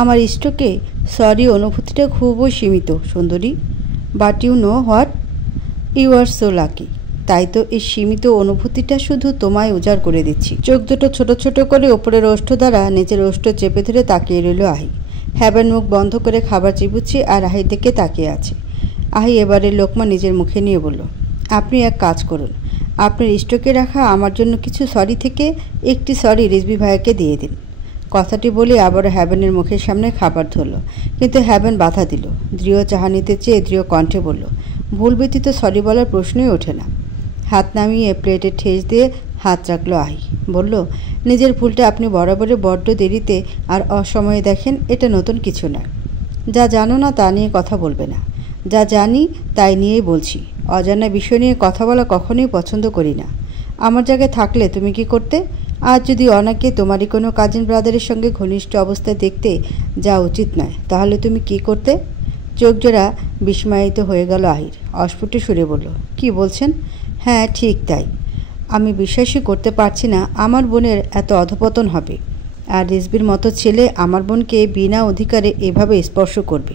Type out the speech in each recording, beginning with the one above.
আমার ইষ্টকে সরি অনুভূতিটা খুবই সীমিত সুন্দরী, but you know what, you are so lucky. তাই তো এই সীমিত অনুভূতিটা শুধু তোমায় উজাড় করে দিচ্ছি। চোখ দুটো ছোট ছোট করে ওপরের ওষ্ঠ দ্বারা নিচের ওষ্ঠ চেপে ধরে তাকিয়ে রইল আহি। হ্যাবেন মুখ বন্ধ করে খাবার চিবুচ্ছে আর আহির দিকে তাকিয়ে আছে। আহি এবারে লোকমা নিজের মুখে নিয়ে বলল, আপনি এক কাজ করুন, আপনার ইষ্টকে রাখা আমার জন্য কিছু সরি থেকে একটি সরি রিজভি ভাইয়াকে দিয়ে দিন। কথাটি বলে আবারও হ্যাবেনের মুখের সামনে খাবার ধরল, কিন্তু হ্যাবেন বাধা দিল। দৃঢ় চাহানিতে চেয়ে দৃঢ় কণ্ঠে বলল, ভুল ব্যতীত সরি বলার প্রশ্নই ওঠে না। হাত নামিয়ে প্লেটে ঠেস দিয়ে হাত রাখল আহি। বলল, নিজের ভুলটা আপনি বরাবরই বড্ড দেরিতে আর অসময়ে দেখেন, এটা নতুন কিছু নয়। যা জানো না তা নিয়ে কথা বলবে না, যা জানি তাই নিয়েই বলছি। অজানা বিষয় নিয়ে কথা বলা কখনোই পছন্দ করি না। আমার জায়গায় থাকলে তুমি কি করতে? আজ যদি অনাকে তোমারই কোনো কাজিন ব্রাদারের সঙ্গে ঘনিষ্ঠ অবস্থায় দেখতে যা উচিত নয়, তাহলে তুমি কি করতে? চোখ জোড়া বিস্ময়িত হয়ে গেল আহির। অস্ফুট সুরে বলল, কি বলছেন? হ্যাঁ ঠিক তাই। আমি বিশ্বাসই করতে পারছি না আমার বোনের এত অধপতন হবে, আর রিজভির মতো ছেলে আমার বোনকে বিনা অধিকারে এভাবে স্পর্শ করবে।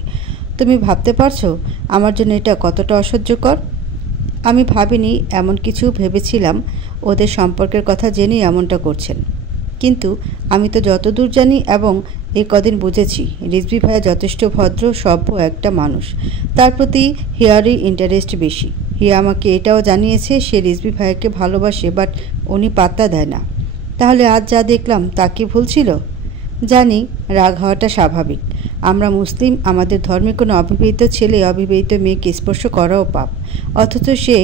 তুমি ভাবতে পারছো আমার জন্য এটা কতটা অসহ্যকর? আমি ভাবিনি, এমন কিছু ভেবেছিলাম ওদের সম্পর্কের কথা জেনেই এমনটা করছেন। কিন্তু আমি তো যতদূর জানি এবং এই কদিন বুঝেছি, রিজভি ভাইয়া যথেষ্ট ভদ্র সভ্য একটা মানুষ। তার প্রতি হিয়ারই ইন্টারেস্ট বেশি। হিয়া আমাকে এটাও জানিয়েছে সে রিজভি ভাইয়াকে ভালোবাসে, বাট উনি পাত্তা দেয় না। তাহলে আজ যা দেখলাম তা কি ভুল ছিল? জানি রাগ হওয়াটা স্বাভাবিক। আমরা মুসলিম, আমাদের ধর্মে কোনো অবিবাহিত ছেলে অবিবাহিত মেয়েকে স্পর্শ করাও পাপ, অথচ সে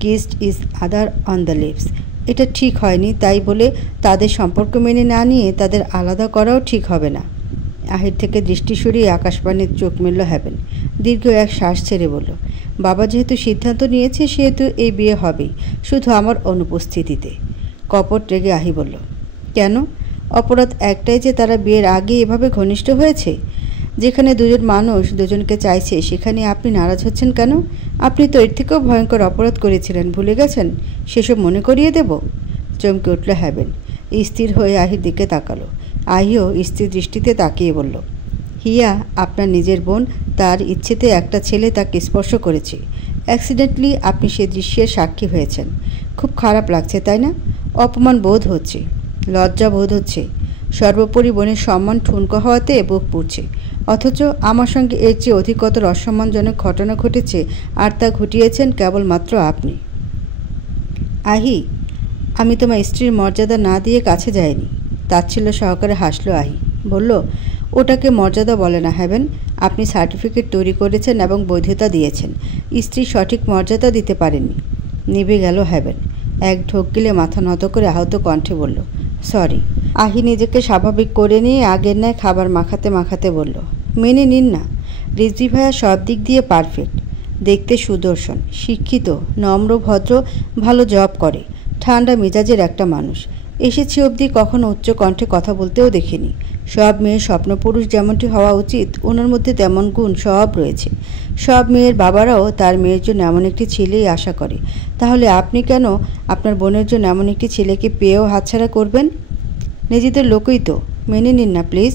kissed each other on the lips. এটা ঠিক হয়নি, তাই বলে তাদের সম্পর্ক মেনে না নিয়ে তাদের আলাদা করাও ঠিক হবে না। আহির থেকে দৃষ্টি সরিয়ে আকাশবাণীর চোখ মেলল হ্যাবেন। দীর্ঘ এক শ্বাস ছেড়ে বলল, বাবা যেহেতু সিদ্ধান্ত নিয়েছে সেহেতু এই বিয়ে হবেই, শুধু আমার অনুপস্থিতিতে। কপট রেগে আহি বলল, কেন? অপরাধ একটাই যে তারা বিয়ের আগে এভাবে ঘনিষ্ঠ হয়েছে। যেখানে দুজন মানুষ দুজনকে চাইছে সেখানে আপনি নারাজ হচ্ছেন কেন? আপনি তো এর থেকেও ভয়ঙ্কর অপরাধ করেছিলেন, ভুলে গেছেন? সেসব মনে করিয়ে দেব? চমকে উঠল হ্যাবেন। স্থির হয়ে আহির দিকে তাকালো। আহিও স্থির দৃষ্টিতে তাকিয়ে বলল, হিয়া আপনার নিজের বোন, তার ইচ্ছেতে একটা ছেলে তাকে স্পর্শ করেছে। অ্যাক্সিডেন্টলি আপনি সে দৃশ্যের সাক্ষী হয়েছেন। খুব খারাপ লাগছে তাই না? অপমান বোধ হচ্ছে, লজ্জা বোধ হচ্ছে, সর্বোপরি বোনের সম্মান ঠুনকো হওয়াতে বুক পুড়ছে। অথচ আমার সঙ্গে এর চেয়ে অধিকতর অসম্মানজনক ঘটনা ঘটেছে, আর তা ঘটিয়েছেন কেবলমাত্র আপনি। আহি, আমি তোমার স্ত্রীর মর্যাদা না দিয়ে কাছে যাইনি। তাচ্ছিল্য সহকারে হাসল আহি। বলল, ওটাকে মর্যাদা বলে না হ্যাবেন। আপনি সার্টিফিকেট তৈরি করেছেন এবং বৈধতা দিয়েছেন, স্ত্রীর সঠিক মর্যাদা দিতে পারেননি। নিভে গেল হ্যাবেন। এক ঢোক গিলে মাথা নত করে আহত কণ্ঠে বলল, সরি। আহি নিজেকে স্বাভাবিক করে নিয়ে আগের ন্যায় খাবার মাখাতে মাখাতে বলল, মেনে নিন না, রিজভি ভাইয়া সব দিক দিয়ে পারফেক্ট। দেখতে সুদর্শন, শিক্ষিত, নম্র, ভদ্র, ভালো জব করে, ঠান্ডা মেজাজের একটা মানুষ। এসেছি অবধি কখনো উচ্চ কণ্ঠে কথা বলতেও দেখিনি। সব মেয়ের স্বপ্নপুরুষ যেমনটি হওয়া উচিত, ওনার মধ্যে তেমন গুণ সব রয়েছে। সব মেয়ের বাবারাও তার মেয়ের জন্য এমন একটি ছেলেই আশা করে। তাহলে আপনি কেন আপনার বোনের জন্য এমন একটি ছেলেকে পেয়েও হাতছাড়া করবেন? নিজেদের লোকই তো, মেনে নিন না প্লিজ।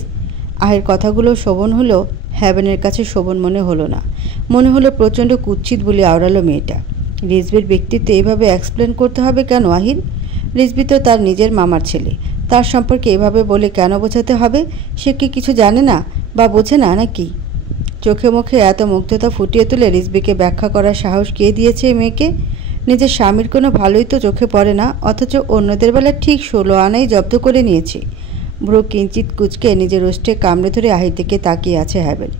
আহির কথাগুলো শোভন হলেও হ্যাবেনের কাছে শোভন মনে হলো না। মনে হলো প্রচণ্ড কুৎসিত বলে আওড়ালো মেয়েটা। রিজভির ব্যক্তিত্ব এভাবে এক্সপ্লেন করতে হবে কেন আহির? রিজভি তো তার নিজের মামার ছেলে, তার সম্পর্কে এভাবে বলে কেন বোঝাতে হবে? সে কি কিছু জানে না বা বোঝে না নাকি? চোখে মুখে এত মুগ্ধতা ফুটিয়ে তুলে রিজভিকে ব্যাখ্যা করার সাহস কে দিয়েছে এই মেয়েকে? নিজের স্বামীর কোনো ভালোই তো চোখে পড়ে না, অথচ অন্যদের বেলা ঠিক 16 আনাই জব্দ করে নিয়েছে। ভ্রু কিঞ্চিত কুচকে নিজের ওষ্ঠে কামড়ে ধরে আহির দিকে তাকিয়ে আছে হ্যাবেন।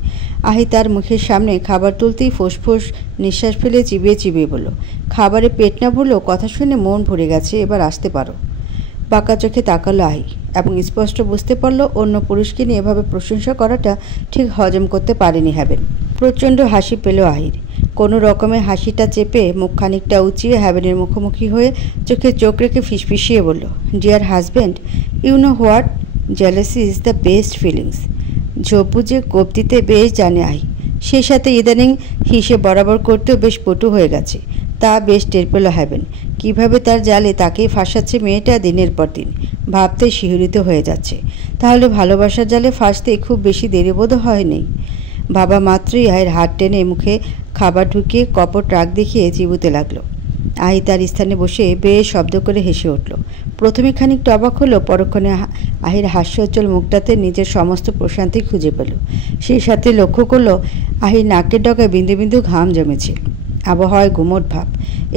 আহি তার মুখের সামনে খাবার তুলতেই ফোঁস নিঃশ্বাস ফেলে চিবিয়ে চিবিয়ে বলল, খাবারে পেট না ভরলেও কথা শুনে মন ভরে গেছে, এবার আসতে পারো। বাঁকা চোখে তাকালো আহি এবং স্পষ্ট বুঝতে পারল অন্য পুরুষকে নিয়ে এভাবে প্রশংসা করাটা ঠিক হজম করতে পারেনি হ্যাবেন। প্রচণ্ড হাসি পেল আহির। কোনো রকমে হাসিটা চেপে মুখ খানিকটা উঁচিয়ে হ্যাবেনের মুখোমুখি হয়ে চোখে চোখ রেখে ফিসফিসিয়ে বলল, dear husband, you know what, jealousy is the best feelings. ঝোপ বুঝে কোপ দিতে বেশ জানে আহি। সে সাথে ইদানিং হিসেব বরাবর করতেও বেশ পটু হয়ে গেছে। তা বেশ টের পেল হ্যাভেন। কীভাবে তার জালে তাকেই ফাঁসাচ্ছে মেয়েটা দিনের পর দিন, ভাবতে শিহরিত হয়ে যাচ্ছে। তাহলে ভালোবাসার জালে ফাঁসতে খুব বেশি দেরি বোধ হয়নি। বাবা মাত্রই আহির হাত টেনে মুখে খাবার ঢুকিয়ে কপট রাগ দেখিয়ে চিবুতে লাগলো। আহি তার স্থানে বসে বেশ শব্দ করে হেসে উঠল। প্রথমে খানিকটা অবাক হলো, পরক্ষণে আহির হাস্যোজ্জ্বল মুখটাতে নিজের সমস্ত প্রশান্তি খুঁজে পেল। সেই সাথে লক্ষ্য করলো আহির নাকের ডগায় বিন্দু বিন্দু ঘাম জমেছে। আবহাওয়ায় গুমোট ভাব,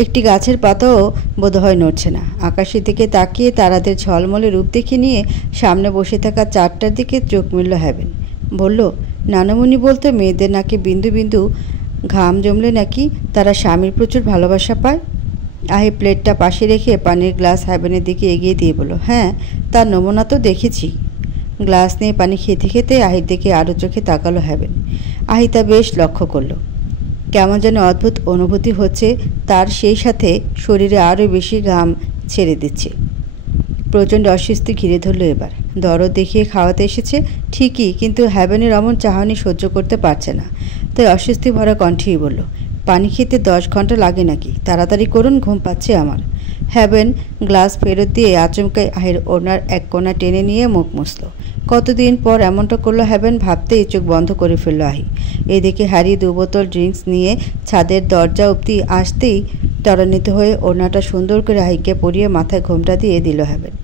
একটি গাছের পাতাও বোধহয় নড়ছে না। আকাশের দিকে তাকিয়ে তারাদের ঝলমলে রূপ দেখে নিয়ে সামনে বসে থাকা চারটার দিকে চোখ মেলল হ্যাভেন। বলল, নানামণি বলতো মেয়েদের নাকে বিন্দু বিন্দু ঘাম জমলে নাকি তারা স্বামীর প্রচুর ভালোবাসা পায়। আহি প্লেটটা পাশে রেখে পানির গ্লাস হ্যাভেনের দিকে এগিয়ে দিয়ে বলল, হ্যাঁ, তার নমুনা তো দেখেছি। গ্লাস নিয়ে পানি খেতে খেতে আহির দিকে আরও চোখে তাকালো হ্যাভেন। আহি তা বেশ লক্ষ্য করলো। কেমন যেন অদ্ভুত অনুভূতি হচ্ছে তার, সেই সাথে শরীরে আরও বেশি ঘাম ছেড়ে দিচ্ছে। প্রচণ্ড অস্বস্তি ঘিরে ধরল এবার। দরদ দেখিয়ে খাওয়াতে এসেছে ঠিকই, কিন্তু হ্যাভেনের অমন চাহনি সহ্য করতে পারছে না। তাই অস্বস্তি ভরা কণ্ঠেই বলল, পানি খেতে 10 ঘন্টা লাগে নাকি? তাড়াতাড়ি করুন, ঘুম পাচ্ছে আমার। হ্যাভেন গ্লাস ফেরত দিয়ে আচমকাই আহির ওনার এক কোণা টেনে নিয়ে মুখ মুছল। কতদিন পর এমনটা করলো হ্যাভেন, ভাবতেই চোখ বন্ধ করে ফেলল আহি। এদিকে হ্যারি 2 বোতল ড্রিঙ্কস নিয়ে ছাদের দরজা অবধি আসতেই ত্বরান্বিত হয়ে ওড়নাটা সুন্দর করে আহিকে পরিয়ে মাথায় ঘোমটা দিয়ে দিল হ্যাভেন।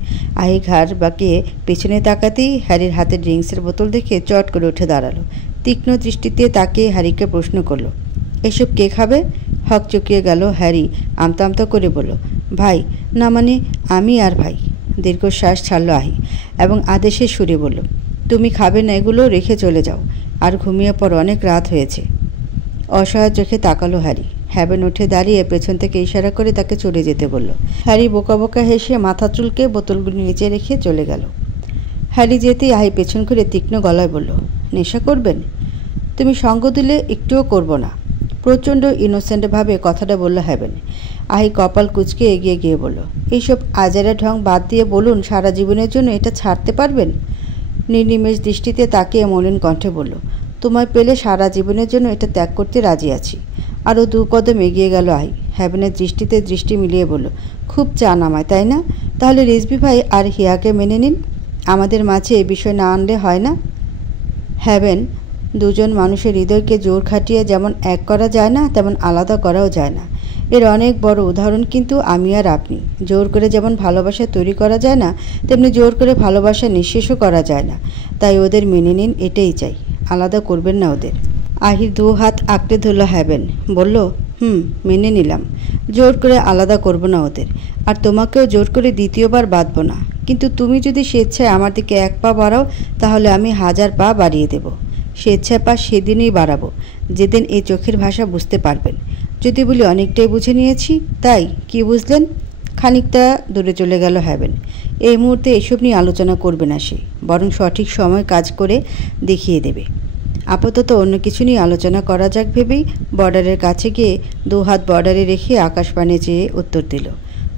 আহি ঘাড় বাঁকিয়ে পেছনে তাকাতেই হ্যারির হাতে ড্রিঙ্কসের বোতল দেখে চট করে উঠে দাঁড়ালো। তীক্ষ্ণ দৃষ্টিতে তাকিয়ে হ্যারিকে প্রশ্ন করলো, এসব কে খাবে? হক চুকিয়ে গেল হ্যারি। আমতা আমতা করে বলল, ভাই। না মানে আমি আর ভাই। দীর্ঘশ্বাস ছাড়ল আহি এবং আদেশের সুরে বলল, তুমি খাবে না এগুলো, রেখে চলে যাও আর ঘুমিয়ে পড়ো, অনেক রাত হয়েছে। অসহায় চোখে তাকালো হ্যারি। হ্যাভেন উঠে দাঁড়িয়ে পেছন থেকে ইশারা করে তাকে চলে যেতে বলল। হ্যারি বোকা বোকা হেসে মাথা চুলকে বোতলগুলো নিচে রেখে চলে গেল। হ্যারি যেতেই আহি পেছন করে তীক্ষ্ণ গলায় বলল, নেশা করবেন? তুমি সঙ্গ দিলে একটুও করব না। প্রচণ্ড ইনোসেন্টভাবে কথাটা বলল হ্যাভেন। আহি কপাল কুঁচকে এগিয়ে গিয়ে বলল, এইসব আজারা ঢং বাদ দিয়ে বলুন, সারা জীবনের জন্য এটা ছাড়তে পারবেন? নির্নিমেষ দৃষ্টিতে তাকিয়ে মলিন কণ্ঠে বলল, তোমায় পেলে সারা জীবনের জন্য এটা ত্যাগ করতে রাজি আছি। আরও 2 কদম এগিয়ে গেল আহি। হ্যাভেনের দৃষ্টিতে দৃষ্টি মিলিয়ে বলল, খুব চান আমায়, তাই না? তাহলে রিজভি ভাই আর হিয়াকে মেনে নিন। আমাদের মাঝে এ বিষয় না আনলে হয় না। হ্যাভেন, দুজন মানুষের হৃদয়কে জোর খাটিয়ে যেমন এক করা যায় না, তেমন আলাদা করাও যায় না। এর অনেক বড় উদাহরণ কিন্তু আমি আর আপনি। জোর করে যেমন ভালোবাসা তৈরি করা যায় না, তেমনি জোর করে ভালোবাসা নিঃশেষও করা যায় না। তাই ওদের মেনে নিন, এটাই চাই। আলাদা করবেন না ওদের। আহির 2 হাত আঁকড়ে ধরল হ্যাভেন। বলল, মেনে নিলাম। জোর করে আলাদা করব না ওদের, আর তোমাকেও জোর করে দ্বিতীয়বার বাঁধব না। কিন্তু তুমি যদি স্বেচ্ছায় আমার দিকে 1 পা বাড়াও, তাহলে আমি 1000 পা বাড়িয়ে দেব। স্বেচ্ছায় পা সেদিনই বাড়াবো যেদিন এই চোখের ভাষা বুঝতে পারবেন। যদি বলি অনেকটাই বুঝে নিয়েছি, তাই কি বুঝলেন? খানিকটা দূরে চলে গেল হ্যাভেন। এই মুহূর্তে এসব নিয়ে আলোচনা করবে না সে, বরং সঠিক সময় কাজ করে দেখিয়ে দেবে। আপাতত অন্য কিছু নিয়ে আলোচনা করা যাক ভেবেই বর্ডারের কাছে গিয়ে 2 হাত বর্ডারে রেখে আকাশপানে চেয়ে উত্তর দিল,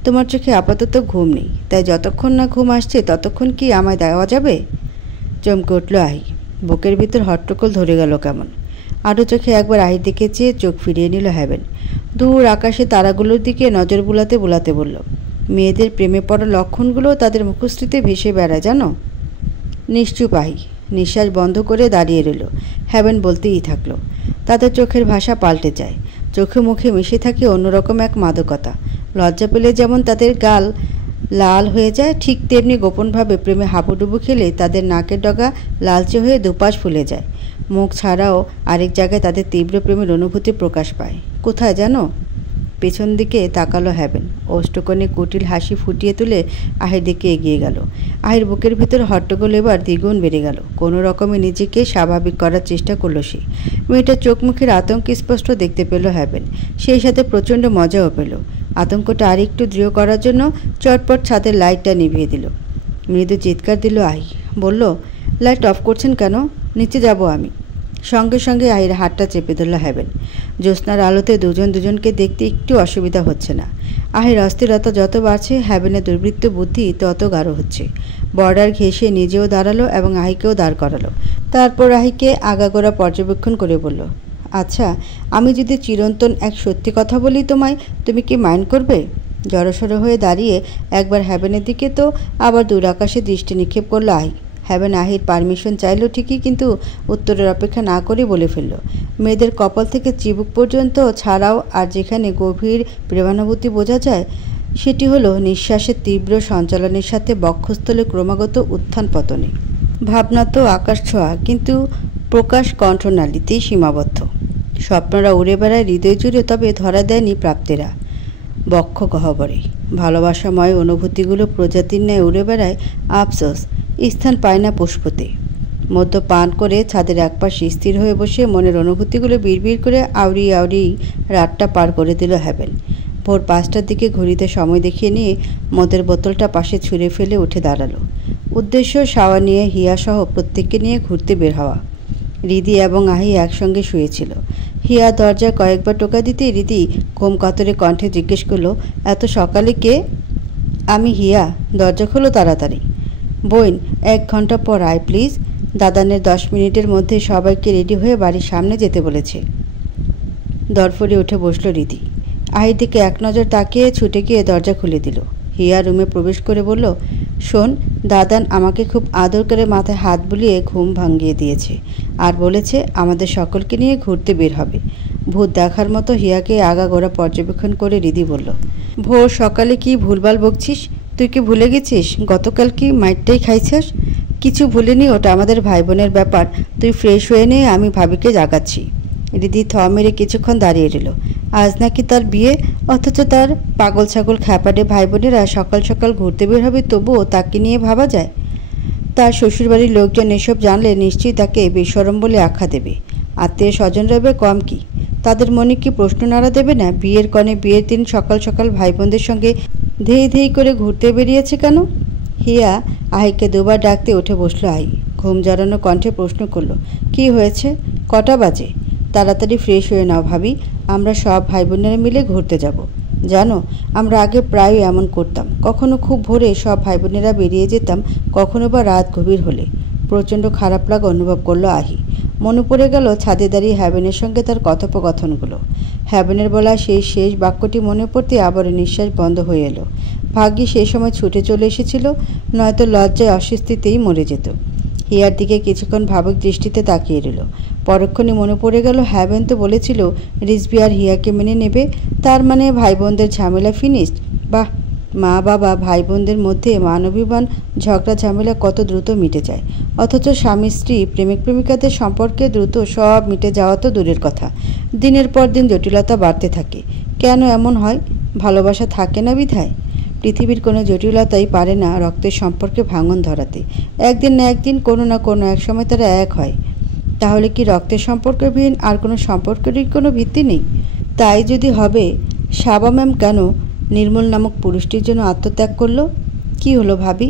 তোমার চোখে আপাতত ঘুম নেই, তাই যতক্ষণ না ঘুম আসছে ততক্ষণ কি আমায় দেওয়া যাবে? চমকে উঠল আহি। বুকের ভিতর হট্টগোল ধরে গেল কেমন। আরও চোখে একবার আহির দিকে চেয়ে চোখ ফিরিয়ে নিল হ্যাভেন। দূর আকাশে তারাগুলোর দিকে নজর বুলাতে বুলাতে বলল, মেয়েদের প্রেমে পড়ার লক্ষণগুলো তাদের মুখশ্রীতে ভেসে বেড়ায় জানো। নিশ্চুপ আহি নিঃশ্বাস বন্ধ করে দাঁড়িয়ে রইল। হ্যাভেন বলতেই থাকলো, তাদের চোখের ভাষা পাল্টে যায়। চোখে মুখে মিশে থাকে অন্যরকম এক মাদকতা। লজ্জা পেলে যেমন তাদের গাল লাল হয়ে যায়, ঠিক তেমনি গোপনভাবে প্রেমে হাবুডুবু খেলে তাদের নাকের ডগা লালচে হয়ে দুপাশ ফুলে যায়। মুখ ছাড়াও আরেক জায়গায় তাদের তীব্র প্রেমের অনুভূতি প্রকাশ পায়। কোথায় জানো? পেছন দিকে তাকালো হ্যাভেন। অষ্টকোণে কুটিল হাসি ফুটিয়ে তুলে আহির দিকে এগিয়ে গেল। আহির বুকের ভিতর হট্টগোল এবার দ্বিগুণ বেড়ে গেল। কোনো রকমে নিজেকে স্বাভাবিক করার চেষ্টা করলো সে। মেয়েটার চোখ মুখের আতঙ্ক স্পষ্ট দেখতে পেল হ্যাভেন, সেই সাথে প্রচণ্ড মজাও পেল। আতঙ্কটা আরেকটু দৃঢ় করার জন্য চটপট ছাদের লাইটটা নিভিয়ে দিল। মৃদু চিৎকার দিল আহি। বলল, লাইট অফ করছেন কেন? নিচে যাব আমি। সঙ্গে সঙ্গে আহির হাতটা চেপে ধরল হ্যাভেন। জ্যোৎস্নার আলোতে দুজনকে দেখতে একটু অসুবিধা হচ্ছে না। আহির অস্থিরতা যত বাড়ছে, হ্যাভেনের দুর্বৃত্ত বুদ্ধি তত গাঢ় হচ্ছে। বর্ডার ঘেঁষে নিজেও দাঁড়ালো এবং আহিকেও দাঁড় করালো। তারপর আহিকে আগাগোড়া পর্যবেক্ষণ করে বলল, আচ্ছা, আমি যদি চিরন্তন এক সত্যি কথা বলি তোমায়, তুমি কি মাইন্ড করবে? জড়সড় হয়ে দাঁড়িয়ে একবার হ্যাভেনের দিকে তো আবার দূর আকাশে দৃষ্টি নিক্ষেপ করলো আহি। হ্যাভেন আহির পারমিশন চাইল ঠিকই, কিন্তু উত্তরের অপেক্ষা না করে বলে ফেলল, মেয়েদের কপাল থেকে চিবুক পর্যন্ত ছাড়াও আর যেখানে গভীর প্রেমানুভূতি বোঝা যায় সেটি হলো নিঃশ্বাসের তীব্র সঞ্চালনের সাথে বক্ষস্থলে ক্রমাগত উত্থান পতনে। ভাবনা তো আকাশ ছোঁয়া, কিন্তু প্রকাশ কণ্ঠনালীতেই সীমাবদ্ধ। স্বপ্নরা উড়ে বেড়ায় হৃদয় জুড়ে, তবে ধরা দেয়নি প্রাপ্তেরা বক্ষ গহ্বরে। ভালোবাসাময় অনুভূতিগুলো প্রজাতির ন্যায় উড়ে বেড়ায়, আফসোস স্থান পায় না পুষ্পতে। মদ্য পান করে ছাদের একপাশে স্থির হয়ে বসে মনের অনুভূতিগুলো বিড়বিড় করে আউড়িয়ে আউড়িয়ে রাতটা পার করে দিল হ্যাভেন। ভোর 5টার দিকে ঘড়িতে সময় দেখিয়ে নিয়ে মদের বোতলটা পাশে ছুঁড়ে ফেলে উঠে দাঁড়ালো। উদ্দেশ্য শাওয়া নিয়ে হিয়াসহ প্রত্যেককে নিয়ে ঘুরতে বের হওয়া। রিদি এবং আহি একসঙ্গে শুয়েছিল। হিয়া দরজায় কয়েকবার টোকা দিতে রিদি ঘুম কাতরে কণ্ঠে জিজ্ঞেস করলো, এত সকালে কে? আমি হিয়া, দরজা খোলো তাড়াতাড়ি। বোন, 1 ঘন্টা পর আয় প্লিজ। দাদানের 10 মিনিটের মধ্যে সবাইকে রেডি হয়ে বাড়ির সামনে যেতে বলেছে। দরফরে উঠে বসল রিদি। আহির দিকে এক নজর তাকিয়ে ছুটে গিয়ে দরজা খুলে দিল। হিয়া রুমে প্রবেশ করে বলল, শোন, দাদান আমাকে খুব আদর করে মাথায় হাত বুলিয়ে ঘুম ভাঙিয়ে দিয়েছে আর বলেছে আমাদের সকলকে নিয়ে ঘুরতে বের হবে। ভূত দেখার মতো হিয়াকে আগাগোড়া পর্যবেক্ষণ করে রিদি বলল, ভোর সকালে কি ভুলভাল বকছিস? তুই কি ভুলে গেছিস গতকাল কি মাইটটাই খাইছিস? কিছু ভুলিনি, ওটা আমাদের ভাই বোনের ব্যাপার। তুই ফ্রেশ হয়ে নে, আমি ভাবিকে জাগাচ্ছি। রিদি থ মেরে কিছুক্ষণ দাঁড়িয়ে রইল। আজ নাকি তার বিয়ে, অথচ তার পাগল ছাগল খ্যাপাটে ভাই বোনেরা সকাল সকাল ঘুরতে বের হবে, তবুও তাকে নিয়ে ভাবা যায়? তার শ্বশুরবাড়ির লোকজন এসব জানলে নিশ্চয়ই তাকে বেশরম বলে আখ্যা দেবে। আত্মীয় স্বজন রবে কম কি? তাদের মনে কি প্রশ্ন নাড়া দেবে না, বিয়ের কনে বিয়ের দিন সকাল সকাল ভাই বোনদের সঙ্গে ধেই ধেই করে ঘুরতে বেরিয়েছে কেন? হিয়া আহিকে দুবার ডাকতে উঠে বসলো আহি। ঘুম জড়ানো কণ্ঠে প্রশ্ন করলো, কি হয়েছে? কটা বাজে? তাড়াতাড়ি ফ্রেশ হয়ে নাও ভাবি, আমরা সব ভাই বোনেরা মিলে ঘুরতে যাব। জানো, আমরা আগে প্রায়ই এমন করতাম। কখনো খুব ভোরে সব ভাই বোনেরা বেরিয়ে যেতাম, কখনো বা রাত গভীর হলে। প্রচণ্ড খারাপ লাগা অনুভব করলো আহি। মনে পড়ে গেল ছাদে দাঁড়িয়ে হ্যাভেনের সঙ্গে তার কথোপকথনগুলো। হ্যাভেনের বলা সেই শেষ বাক্যটি মনে পড়তে আবারও নিঃশ্বাস বন্ধ হয়ে এলো। ভাগ্যে সেই সময় ছুটে চলে এসেছিল, নয়তো লজ্জায় অস্বস্তিতেই মরে যেত। হিয়ার দিকে কিছুক্ষণ ভাবুক দৃষ্টিতে তাকিয়ে রইল। পরক্ষণে মনে পড়ে গেল হ্যাভেন তো বলেছিল রিজভি আর হিয়াকে মেনে নেবে, তার মানে ভাই বোনদের ঝামেলা ফিনিশড। বাহ, মা বাবা ভাই বোনদের মধ্যে মানবিবান ঝগড়া ঝামেলা কত দ্রুত মিটে যায়, অথচ স্বামী স্ত্রী প্রেমিক প্রেমিকাদের সম্পর্কে দ্রুত সব মিটে যাওয়া তো দূরের কথা, দিনের পর দিন জটিলতা বাড়তে থাকে। কেন এমন হয়? ভালোবাসা থাকে না বিধায়। পৃথিবীর কোনো জটিলতাই পারে না রক্তের সম্পর্কে ভাঙন ধরাতে। একদিন না একদিন কোনো না কোনো এক সময় তারা এক হয়। তাহলে কি রক্তের সম্পর্কবিহীন আর কোনো সম্পর্কেরই কোনো ভিত্তি নেই? তাই যদি হবে, সাবা ম্যাম কেন নির্মল নামক পুরুষটির জন্য আত্মত্যাগ করলো? কি হলো ভাবি?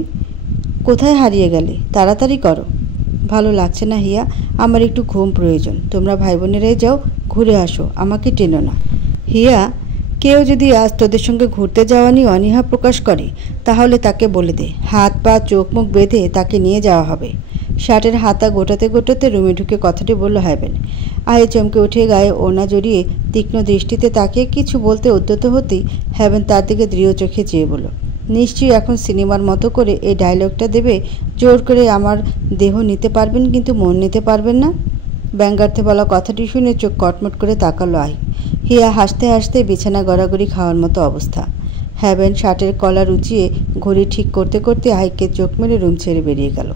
কোথায় হারিয়ে গেলে? তাড়াতাড়ি করো। ভালো লাগছে না হিয়া, আমার একটু ঘুম প্রয়োজন। তোমরা ভাই বোনেরাই যাও, ঘুরে আসো, আমাকে টেনো না। হিয়া, কেউ যদি আজ তোদের সঙ্গে ঘুরতে যাওয়া নিয়ে অনীহা প্রকাশ করে তাহলে তাকে বলে দে, হাত পা চোখ মুখ বেঁধে তাকে নিয়ে যাওয়া হবে। শার্টের হাতা গোটাতে গোটাতে রুমে ঢুকে কথাটি বলল হ্যাভেন। আয়ে চমকে উঠে গায়ে ওনা জড়িয়ে তীক্ষ্ণ দৃষ্টিতে তাকে কিছু বলতে উদ্যত হতেই হ্যাভেন তার দিকে দৃঢ় চোখে চেয়ে বলল, নিশ্চয়ই এখন সিনেমার মতো করে এই ডায়লগটা দেবে, জোর করে আমার দেহ নিতে পারবেন কিন্তু মন নিতে পারবেন না। ব্যঙ্গার্থে বলা কথাটি শুনে চোখ কটমট করে তাকালো আহি। হিয়া হাসতে হাসতে বিছানা গড়াগড়ি খাওয়ার মতো অবস্থা। হ্যাভেন শার্টের কলার উঁচিয়ে ঘড়ি ঠিক করতে করতে আহিকে চোখ মেরে রুম ছেড়ে বেরিয়ে গেল।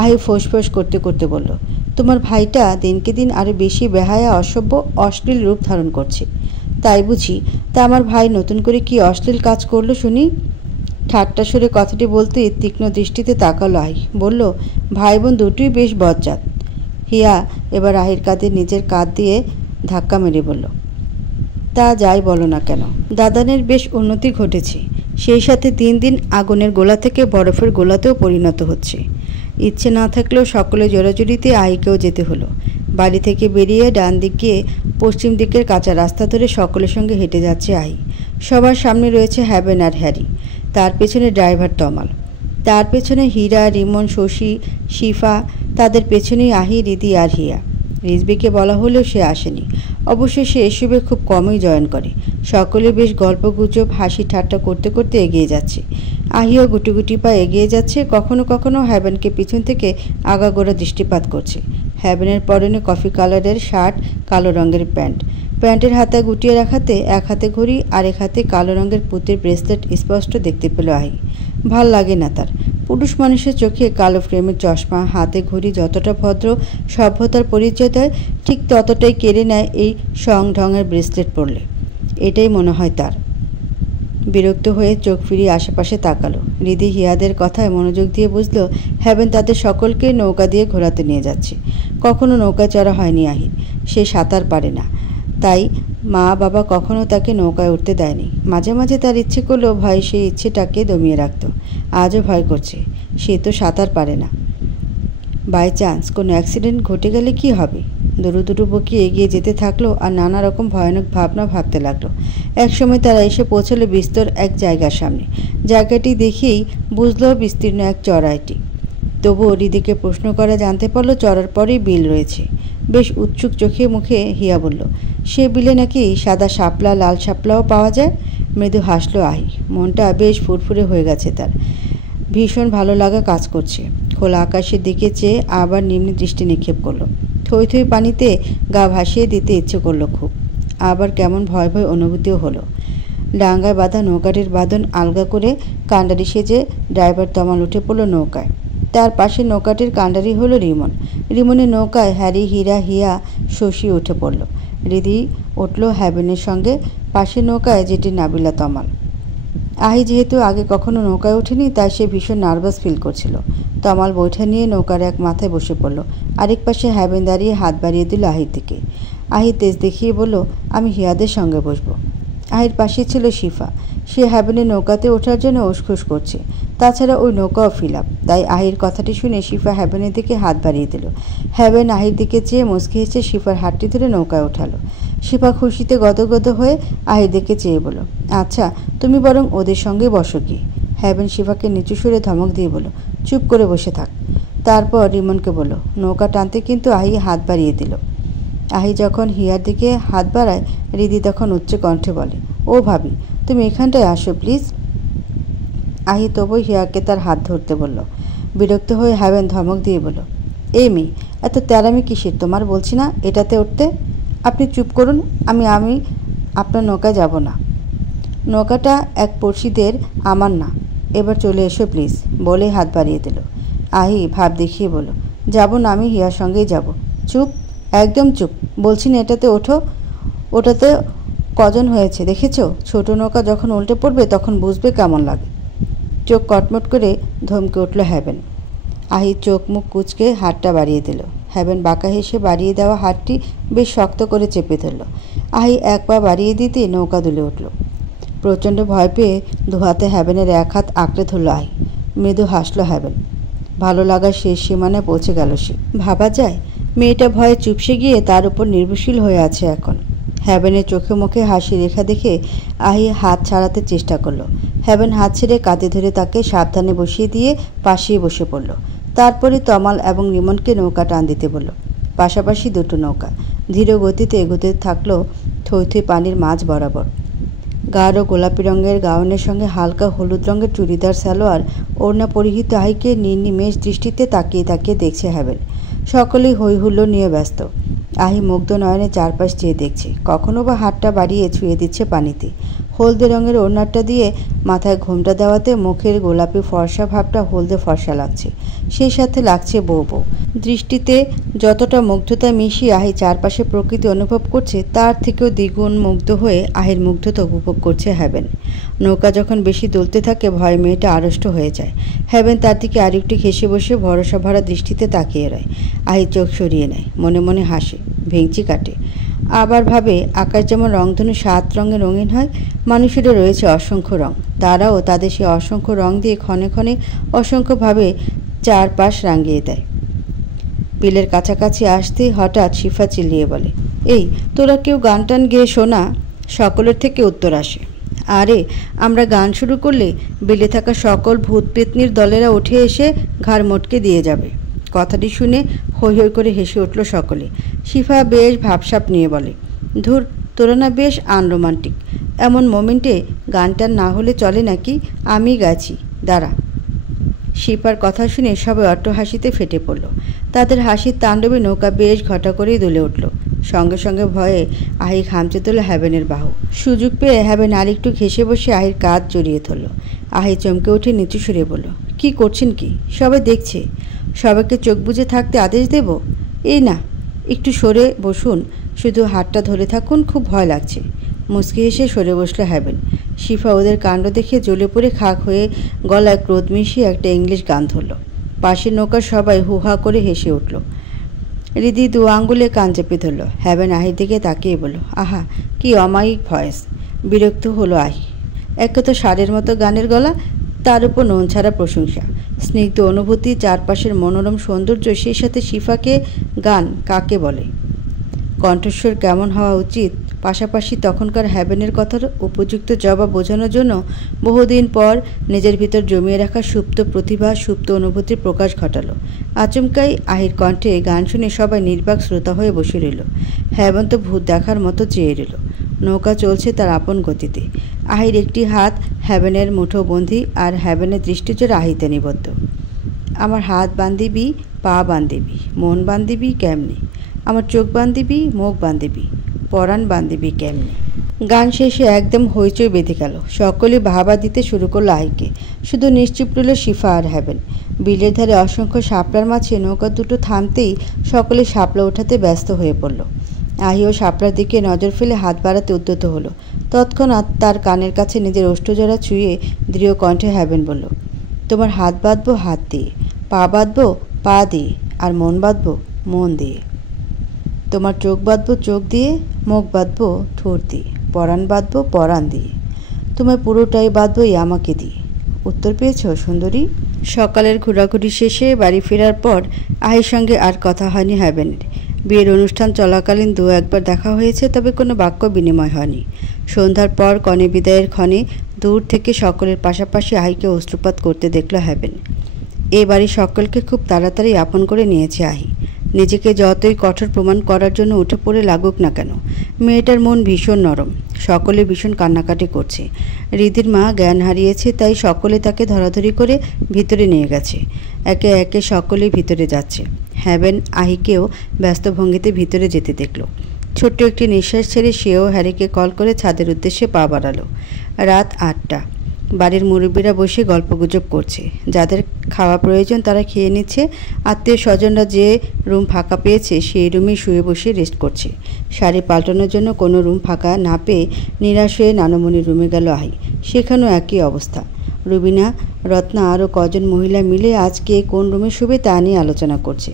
আহি ফোঁস করতে করতে বলল, তোমার ভাইটা দিনকে দিন আরও বেশি বেহায়া, অসভ্য, অশ্লীল রূপ ধারণ করছে। তাই বুঝি? তা আমার ভাই নতুন করে কি অশ্লীল কাজ করলো শুনি? ঠাট্টা সুরে কথাটি বলতে তীক্ষ্ণ দৃষ্টিতে তাকালো আহি। বলল, ভাই বোন দুটোই বেশ বজ্জাত। হিয়া এবার আহির কাঁধে নিজের কাঁধ দিয়ে ধাক্কা মেরে বলল, তা যাই বলো না কেন, দাদানের বেশ উন্নতি ঘটেছে। সেই সাথে দিন দিন আগুনের গোলা থেকে বরফের গোলাতেও পরিণত হচ্ছে। ইচ্ছে না থাকলেও সকলে জোরাজুরিতে আহিকেও যেতে হলো। বাড়ি থেকে বেরিয়ে ডান দিকে পশ্চিম দিকের কাঁচা রাস্তা ধরে সকলের সঙ্গে হেঁটে যাচ্ছে আহি। সবার সামনে রয়েছে হ্যাভেন আর হ্যারি, তার পেছনে ড্রাইভার তমাল, তার পেছনে হীরা, রিমন, শশী, শিফা, তাদের পেছনেই আহি, রিদি আর হিয়া। রিজবিকে বলা হলেও সে আসেনি। অবশ্য সে এসবে খুব কমই জয়েন করে। সকলে বেশ গল্পগুজব হাসি ঠাট্টা করতে করতে এগিয়ে যাচ্ছে। আহিও গুটি গুটি পা এগিয়ে যাচ্ছে। কখনো কখনো হ্যাভেনকে পিছন থেকে আগাগোড়া দৃষ্টিপাত করছে। হ্যাভেনের পরনে কফি কালারের শার্ট, কালো রঙের প্যান্ট। প্যান্টের হাতা গুটিয়ে রাখাতে এক হাতে ঘড়ি আর এক হাতে কালো রঙের পুঁতির ব্রেসলেট স্পষ্ট দেখতে পেল আহি। ভাল লাগে না তার। পুরুষ মানুষের চোখে কালো ফ্রেমের চশমা, হাতে ঘড়ি যতটা ভদ্র সভ্যতার পরিচয় দেয়, ঠিক ততটাই কেড়ে নেয় এই সং ঢঙের ব্রেসলেট পরলে। এটাই মনে হয় তার। বিরক্ত হয়ে চোখ ফিরিয়ে আশেপাশে তাকালো। রিদি হিয়াদের কথায় মনোযোগ দিয়ে বুঝল হ্যাভেন তাদের সকলকে নৌকা দিয়ে ঘোরাতে নিয়ে যাচ্ছে। কখনো নৌকা চড়া হয়নি আহির। সে সাঁতার পারে না, তাই মা বাবা কখনো তাকে নৌকায় উঠতে দেয়নি। মাঝে মাঝে তার ইচ্ছে করলেও ভয়ে সেই ইচ্ছেটাকে দমিয়ে রাখত। আজও ভয় করছে। সে তো সাঁতার পারে না। বাই চান্স কোনো অ্যাক্সিডেন্ট ঘটে গেলে কি হবে? দুরু দুরু বকি এগিয়ে যেতে থাকলো আর নানা রকম ভয়ানক ভাবনা ভাবতে লাগলো। একসময় তারা এসে পৌঁছলো বিস্তর এক জায়গার সামনে। জায়গাটি দেখেই বুঝলো বিস্তীর্ণ এক চড়াইটি। তবুও রিদিকে প্রশ্ন করে জানতে পারলো চড়ার পরেই বিল রয়েছে। বেশ উৎসুক চোখে মুখে হিয়া বলল, সে বিলে নাকি সাদা শাপলা, লাল শাপলাও পাওয়া যায়। মৃদু হাসলো আহি। মনটা বেশ ফুরফুরে হয়ে গেছে তার। ভীষণ ভালো লাগা কাজ করছে। খোলা আকাশের দিকে চেয়ে আবার নিম্নে দৃষ্টি নিক্ষেপ করলো। থই থই পানিতে গা ভাসিয়ে দিতে ইচ্ছে করলো খুব। আবার কেমন ভয় ভয় অনুভূতিও হলো। ডাঙ্গায় বাঁধা নৌকাটির বাঁধন আলগা করে কাণ্ডারি সেজে ড্রাইভার তমাল উঠে পড়ল নৌকায়। তার পাশে নৌকাটির কাণ্ডারি হলো রিমন। রিমনের নৌকায় হ্যারি, হীরা, হিয়া, শশী উঠে পড়ল। রিদি উঠল হ্যাভেনের সঙ্গে। পাশের নৌকায় যেটি নাবিলা, তমাল। আহি যেহেতু আগে কখনো নৌকায় ওঠেনি, তাই সে ভীষণ নার্ভাস ফিল করছিল। তমাল বৈঠা নিয়ে নৌকার এক মাথায় বসে পড়ল। আরেক পাশে হ্যাভেন দাঁড়িয়ে হাত বাড়িয়ে দিল আহির দিকে। আহি তেজ দেখিয়ে বলল, আমি হিয়াদের সঙ্গে বসবো। আহির পাশে ছিল শিফা। সে হ্যাভেনের নৌকাতে ওঠার জন্য উসখুস করছে। তাছাড়া ওই নৌকাও ফিল আপ। তাই আহির কথাটি শুনে শিফা হ্যাভেনের দিকে হাত বাড়িয়ে দিল। হ্যাভেন আহির দিকে চেয়ে মুচকি হেসে শিফার হাতটি ধরে নৌকায় ওঠালো। শিফা খুশিতে গদগদ হয়ে আহির দিকে চেয়ে বলল, আচ্ছা তুমি বরং ওদের সঙ্গে বসো কি। হ্যাভেন শিফাকে নিচু সুরে ধমক দিয়ে বলল, চুপ করে বসে থাক। তারপর রিমনকে বলল, নৌকা টানতে কিন্তু আহি হাত বাড়িয়ে দিল। আহি যখন হিয়ার দিকে হাত বাড়ায়, রিদি তখন উচ্চ কণ্ঠে বলে, ও ভাবি তুমি এখানটায় আসো প্লিজ। আহি তবু হিয়াকে তার হাত ধরতে বলল। বিরক্ত হয়ে হ্যাভেন ধমক দিয়ে বলল, এই মেয়ে, এত তেরামি কিসের তোমার? বলছি না এটাতে উঠতে। আপনি চুপ করুন। আমি আপনার নৌকায় যাব না। নৌকাটা এক পড়শিদের, আমার না। এবার চলে এসো প্লিজ, বলে হাত বাড়িয়ে দিল। আহি ভাব দেখিয়ে বলল, যাব না, আমি হিয়ার সঙ্গেই যাব। চুপ, একদম চুপ। বলছি না এটাতে ওঠো। ওটাতে কজন হয়েছে দেখেছো? ছোট নৌকা যখন উল্টে পড়বে তখন বুঝবে কেমন লাগে। চোখ কটমট করে ধমকে উঠল হ্যাভেন। আহি চোখ মুখ কুঁচকে হাতটা বাড়িয়ে দিল। হ্যাভেন বাঁকা হেসে বাড়িয়ে দেওয়া হাতটি বেশ শক্ত করে চেপে ধরল। আহি এক পা বাড়িয়ে দিতে নৌকা দুলে উঠল। প্রচণ্ড ভয় পেয়ে দুহাতে হ্যাভেনের এক হাত আঁকড়ে ধরল আহি। মৃদু হাসল হ্যাভেন। ভালো লাগার শেষ সীমানায় পৌঁছে গেল সে। ভাবা যায় মেয়েটা ভয়ে চুপসে গিয়ে তার উপর নির্ভরশীল হয়ে আছে এখন। হ্যাভেনের চোখে মুখে হাসি রেখা দেখে আহি হাত ছাড়াতে চেষ্টা করলো। হ্যাভেন হাত ছেড়ে কাঁধে ধরে তাকে সাবধানে বসিয়ে দিয়ে পাশেই বসে পড়ল। তারপরে তমাল এবং রিমনকে নৌকা টান দিতে বলল। পাশাপাশি দুটো নৌকা ধীর গতিতে এগোতে থাকলো থই থই পানির মাঝ বরাবর। গাঢ় গোলাপি রঙের গাউনের সঙ্গে হালকা হলুদ রঙের চুড়িদার সালোয়ার ওড়না পরিহিত আহিকে নির্নিমেষ দৃষ্টিতে তাকিয়ে তাকিয়ে দেখছে হ্যাভেন। সকলেই হই হুল্লোড় নিয়ে ব্যস্ত। আহি মুগ্ধ নয়নে চারপাশ চেয়ে দেখছে। কখনো বা হাতটা বাড়িয়ে ছুঁয়ে দিচ্ছে পানিতে। হলদে রঙের ওড়নাটা দিয়ে মাথায় ঘোমটা দেওয়াতে মুখের গোলাপি ফর্সা ভাবটা হলদে ফর্সা লাগছে। সেই সাথে লাগছে বউ বউ। দৃষ্টিতে যতটা মুগ্ধতা মিশিয়ে আহি চারপাশে প্রকৃতি অনুভব করছে, তার থেকেও দ্বিগুণ মুগ্ধ হয়ে আহির মুগ্ধতা উপভোগ করছে হ্যাভেন। নৌকা যখন বেশি দুলতে থাকে ভয়ে মেয়েটা আড়ষ্ট হয়ে যায়। হ্যাভেন তার দিকে আরেকটু ঘেঁষে বসে ভরসা ভরা দৃষ্টিতে তাকিয়ে রয়। আহি চোখ সরিয়ে নেয়, মনে মনে হাসে, ভেঙচি কাটে। আবার ভাবে আকাশ যেমন রংধনু 7 রঙে রঙিন হয়, মানুষেরও রয়েছে অসংখ্য রং। তারাও তাদের সেই অসংখ্য রং দিয়ে ক্ষণে ক্ষণে অসংখ্যভাবে চারপাশ রাঙিয়ে দেয়। বিলের কাছাকাছি আসতেই হঠাৎ শিফা চিল্লিয়ে বলে, এই তোরা কেউ গান টান গেয়ে শোনা। সকলের থেকে উত্তর আসে, আরে আমরা গান শুরু করলে বিলে থাকা সকল ভূত পেতনির দলেরা উঠে এসে ঘাড় মটকে দিয়ে যাবে। কথাটি শুনে হৈ হৈ করে হেসে উঠল সকলে। শিফা বেশ ভাবসাব নিয়ে বলে, ধুর, তোরা না বেশ আনরোমান্টিক। এমন মোমেন্টে গানটার না হলে চলে নাকি? আমি গাইছি, দাঁড়া। শিফার কথা শুনে সবাই অট্টহাসিতে ফেটে পড়ল। তাদের হাসির তাণ্ডবে নৌকা বেশ ঘটা করেই দুলে উঠল। সঙ্গে সঙ্গে ভয়ে আহি খামচে তুলল হ্যাভেনের বাহু। সুযোগ পেয়ে হ্যাভেন আরেকটু ঘেসে বসে আহির কাঁধ জড়িয়ে ধরল। আহি চমকে উঠে নিচু সুরে বলল, কি করছেন কি? সবাই দেখছে। সবাইকে চোখ বুজে থাকতে আদেশ দেব? এই না, একটু সরে বসুন, শুধু হাতটা ধরে থাকুন, খুব ভয় লাগছে। মুচকি হেসে সরে বসল হ্যাভেন। শিফা ওদের কাণ্ড দেখে জ্বলে পড়ে খাক হয়ে গলায় ক্রোধ মিশিয়ে একটা ইংলিশ গান ধরল। পাশের নৌকার সবাই হুহা করে হেসে উঠল। রিদি দু আঙ্গুলে কান চেপে ধরল। হ্যাভেন আহির দিকে তাকিয়ে বলল, আহা, কি অমায়িক ভয়েস! বিরক্ত হলো আহি। একে তো ষাঁড়ের মতো গানের গলা, তার উপর নুন ছাড়া প্রশংসা, স্নিগ্ধ অনুভূতি, চারপাশের মনোরম সৌন্দর্য, সেই সাথে শিফাকে গান কাকে বলে? কণ্ঠস্বর কেমন হওয়া উচিত? পাশাপাশি তখনকার হ্যাভেনের কথার উপযুক্ত জবাব বোঝানোর জন্য বহুদিন পর নিজের ভিতর জমিয়ে রাখা সুপ্ত প্রতিভা, সুপ্ত অনুভূতির প্রকাশ ঘটালো। আচমকাই আহির কণ্ঠে গান শুনে সবাই নির্বাক শ্রোতা হয়ে বসে রইল। হ্যাভেন তো ভূত দেখার মতো চেয়ে রইল। নৌকা চলছে তার আপন গতিতে। আহির একটি হাত হ্যাভেনের মুঠোবন্দি, আর হ্যাভেনের দৃষ্টিচোর আহিতে নিবদ্ধ। আমার হাত বান্ধিবি, পা বান্ধিবি, মন বান্ধিবি কেমনি? আমার চোখ বান্ধিবি, মুখ বান্ধিবি, পরাণ বান্ধিবি কেমনি? গান শেষে একদম হইচই বেঁধে গেল। সকলে বাহাবা দিতে শুরু করলো আহিকে। শুধু নিশ্চুপ রইল শিফা আর হ্যাভেন। বিলের ধারে অসংখ্য শাপলার মাঝে নৌকা দুটো থামতেই সকলে শাপলা ওঠাতে ব্যস্ত হয়ে পড়ল। আহিও শাপলার দিকে নজর ফেলে হাত বাড়াতে উদ্যত হলো। তৎক্ষণাৎ তার কানের কাছে নিজের ওষ্ঠজোড়া ছুঁয়ে দৃঢ় কণ্ঠে হ্যাভেন বলল, তোমার হাত বাঁধবো হাত দিয়ে, পা বাঁধবো পা দিয়ে, আর মন বাঁধবো মন দিয়ে। তোমার চোখ বাঁধবো চোখ দিয়ে, মুখ বাঁধবো ঠোঁট দিয়ে, পরাণ বাঁধবো পরাণ দিয়ে। তোমার পুরোটাই বাঁধবোই আমাকে দিয়ে। উত্তর পেয়েছ সুন্দরী? সকালের ঘোরাঘুরি শেষে বাড়ি ফেরার পর আহির সঙ্গে আর কথা হয়নি হ্যাভেনের। বিয়ের অনুষ্ঠান চলাকালীন দু একবার দেখা হয়েছে, তবে কোনো বাক্য বিনিময় হয়নি। সন্ধ্যার পর কনে বিদায়ের ক্ষণে দূর থেকে সকলের পাশাপাশি আহিকে অশ্রুপাত করতে দেখল হ্যাভেন। এই বাড়ির সকলকে খুব তাড়াতাড়ি আপন করে নিয়েছে আহি। নিজেকে যতই কঠোর প্রমাণ করার জন্য উঠে পড়ে লাগুক না কেন, মেয়েটার মন ভীষণ নরম। সকলে ভীষণ কান্নাকাটি করছে। রিদির মা জ্ঞান হারিয়েছে, তাই সকলে তাকে ধরাধরি করে ভিতরে নিয়ে গেছে। একে একে সকলেই ভিতরে যাচ্ছে। হ্যাভেন আহিকেও ব্যস্ত ভঙ্গিতে ভিতরে যেতে দেখল। ছোট্ট একটি নিঃশ্বাস ছেড়ে সেও হ্যারিকে কল করে ছাদের উদ্দেশ্যে পা বাড়ালো। রাত 8টা। বাড়ির মুরব্বীরা বসে গল্পগুজব করছে। যাদের খাওয়া প্রয়োজন তারা খেয়ে নিচ্ছে। আত্মীয় স্বজনরা যে রুম ফাঁকা পেয়েছে সেই রুমে শুয়ে বসে রেস্ট করছে। শাড়ি পাল্টানোর জন্য কোনো রুম ফাঁকা না পেয়ে নিরাশ হয়ে নানমণির রুমে গেল আহি। সেখানেও একই অবস্থা। রুবিনা, রত্না আরও কজন মহিলা মিলে আজকে কোন রুমে শুবে তা নিয়ে আলোচনা করছে।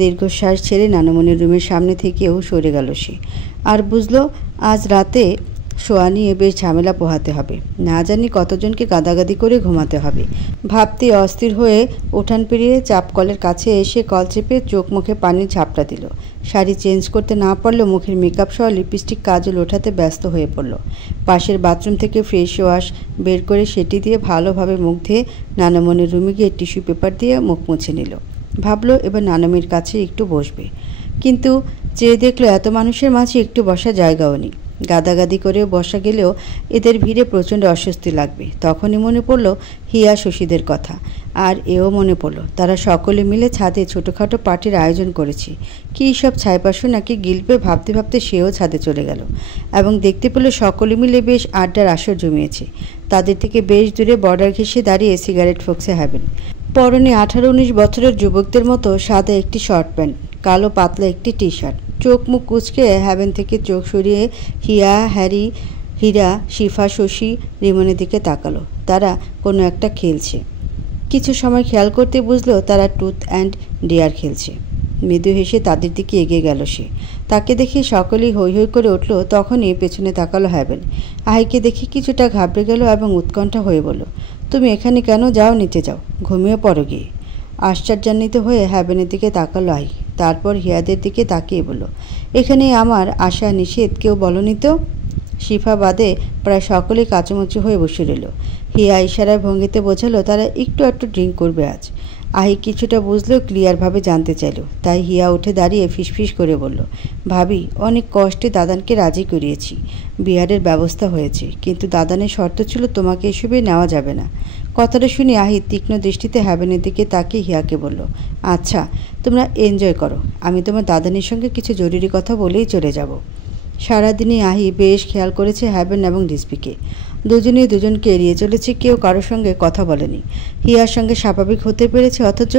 দীর্ঘশ্বাস ছেড়ে নানমণির রুমের সামনে থেকেও সরে গেল সে। আর বুঝল আজ রাতে শোয়া নিয়ে বেশ ঝামেলা পোহাতে হবে। না জানি কতজনকে গাদাগাদি করে ঘুমাতে হবে। ভাবতে অস্থির হয়ে উঠান পেরিয়ে চাপকলের কাছে এসে কল চেপে চোখ মুখে পানির ঝাপটা দিল। শাড়ি চেঞ্জ করতে না পারলেও মুখের মেকআপ সহ লিপস্টিক কাজল ওঠাতে ব্যস্ত হয়ে পড়ল। পাশের বাথরুম থেকে ফেস ওয়াশ বের করে সেটি দিয়ে ভালোভাবে মুখ ধুয়ে নানামণির রুমে গিয়ে টিস্যু পেপার দিয়ে মুখ মুছে নিল। ভাবলো এবার নানামির কাছে একটু বসবে, কিন্তু চেয়ে দেখলো এত মানুষের মাঝে একটু বসার জায়গাও নেই। গাদাগাদি করে বসা গেলেও এদের ভিড়ে প্রচণ্ড অস্বস্তি লাগবে। তখনই মনে পড়ল হিয়া শশীদের কথা। আর এও মনে পড়ল তারা সকলে মিলে ছাদে ছোটোখাটো পার্টির আয়োজন করেছে। কী সব ছাইপাশু নাকি গিলবে ভাবতে ভাবতে সেও ছাদে চলে গেল এবং দেখতে পেল সকলে মিলে বেশ আড্ডার আসর জমিয়েছে। তাদের থেকে বেশ দূরে বর্ডার ঘেঁষে দাঁড়িয়ে সিগারেট ফুঁকছে হ্যাভেন। পরনে 18-19 বছরের যুবকদের মতো সাদা একটি শর্ট প্যান্ট, কালো পাতলা একটি টি শার্ট। চোখ মুখ কুচকে হ্যাভেন থেকে চোখ সরিয়ে হিয়া, হ্যারি, হীরা, শিফা, শশী, রিমনের দিকে তাকালো। তারা কোনো একটা খেলছে। কিছু সময় খেয়াল করতে বুঝলো তারা ট্রুথ অ্যান্ড ডেয়ার খেলছে। মৃদু হেসে তাদের দিকে এগিয়ে গেল সে। তাকে দেখে সকলেই হৈ হৈ করে উঠল। তখনই পেছনে তাকালো হ্যাভেন। আহিকে দেখে কিছুটা ঘাবড়ে গেল এবং উৎকণ্ঠা হয়ে বলল, তুমি এখানে কেন? যাও নিচে যাও, ঘুমিয়ে পড়ো গিয়ে। আশ্চর্যান্বিত হয়ে হ্যাভেনের দিকে তাকালো আহি। তারপর হিয়াদের দিকে তাকিয়ে বলল, এখানে আমার আশা নিষেধ কেউ বলনি তো? শিফা বাদে প্রায় সকলেই কাচুমাচু হয়ে বসে রইল। হিয়া ইশারায় ভঙ্গিতে বোঝালো তারা একটু ড্রিঙ্ক করবে আজ। আহি কিছুটা বুঝলেও ক্লিয়ারভাবে জানতে চাইল। তাই হিয়া উঠে দাঁড়িয়ে ফিসফিস করে বলল, ভাবি, অনেক কষ্টে দাদানকে রাজি করিয়েছি, বিহারের ব্যবস্থা হয়েছে, কিন্তু দাদানের শর্ত ছিল তোমাকে এসবে নেওয়া যাবে না। কথাটা শুনে আহি তীক্ষ্ণ দৃষ্টিতে হ্যাভেনের দিকে তাকিয়ে হিয়াকে বলল, আচ্ছা তোমরা এনজয় করো, আমি তোমার দাদানের সঙ্গে কিছু জরুরি কথা বলেই চলে যাব। সারাদিনে আহি বেশ খেয়াল করেছে হ্যাভেন এবং রিজভিকে। দুজনেই দুজনকে এড়িয়ে চলেছে, কেউ কারোর সঙ্গে কথা বলেনি। হিয়ার সঙ্গে স্বাভাবিক হতে পেরেছে, অথচ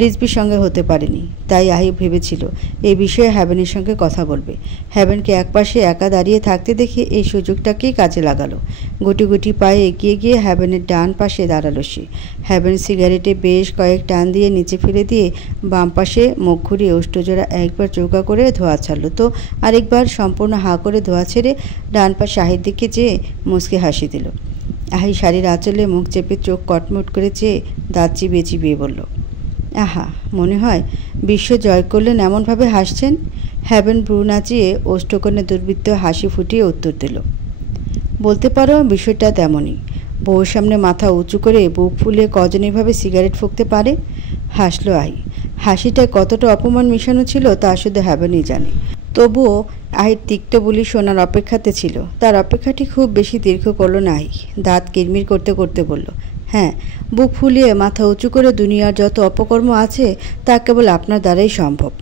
রিজভির সঙ্গে হতে পারেনি। তাই আহি ভেবেছিল এই বিষয়ে হ্যাভেনের সঙ্গে কথা বলবে। হ্যাভেনকে একপাশে একা দাঁড়িয়ে থাকতে দেখে এই সুযোগটাকেই কাজে লাগালো। গুটি গুটি পায়ে এগিয়ে গিয়ে হ্যাভেনের ডান পাশে দাঁড়ালো সে। হ্যাভেন সিগারেটে বেশ কয়েক টান দিয়ে নিচে ফেলে দিয়ে বাম পাশে মুখ ঘুরিয়ে ওষ্ঠজোড়া একবার চৌকা করে ধোয়া ছাড়ল, তো আরেকবার সম্পূর্ণ হাঁ করে ধোয়া ছেড়ে ডান পাশে আহির দিকে চেয়ে মুচকে হাসি দিল। আহি শাড়ির আঁচলে মুখ চেপে চোখ কটমট করে চেয়ে দাঁত চিবিয়ে চিবিয়ে বলল, আহা, মনে হয় বিশ্ব জয় করলেন এমনভাবে হাসছেন। হ্যাভেন ভ্রু নাচিয়ে ওষ্ঠকোণে দুর্বৃত্ত হাসি ফুটিয়ে উত্তর দিল, বলতে পারো বিষয়টা তেমনই। বউর সামনে মাথা উঁচু করে বুক ফুলিয়ে কজন এভাবে সিগারেট ফুঁকতে পারে? হাসলো আহি। হাসিটায় কতটা অপমান মিশানো ছিল তা শুধু হ্যাভেনই জানে। তবুও আহির তিক্ত বুলি শোনার অপেক্ষাতে ছিল। তার অপেক্ষাটি খুব বেশি দীর্ঘ করল না আহি। দাঁত কিরমির করতে করতে বলল, হ্যাঁ, বুক ফুলিয়ে মাথা উঁচু করে দুনিয়ার যত অপকর্ম আছে তা কেবল আপনার দ্বারাই সম্ভব।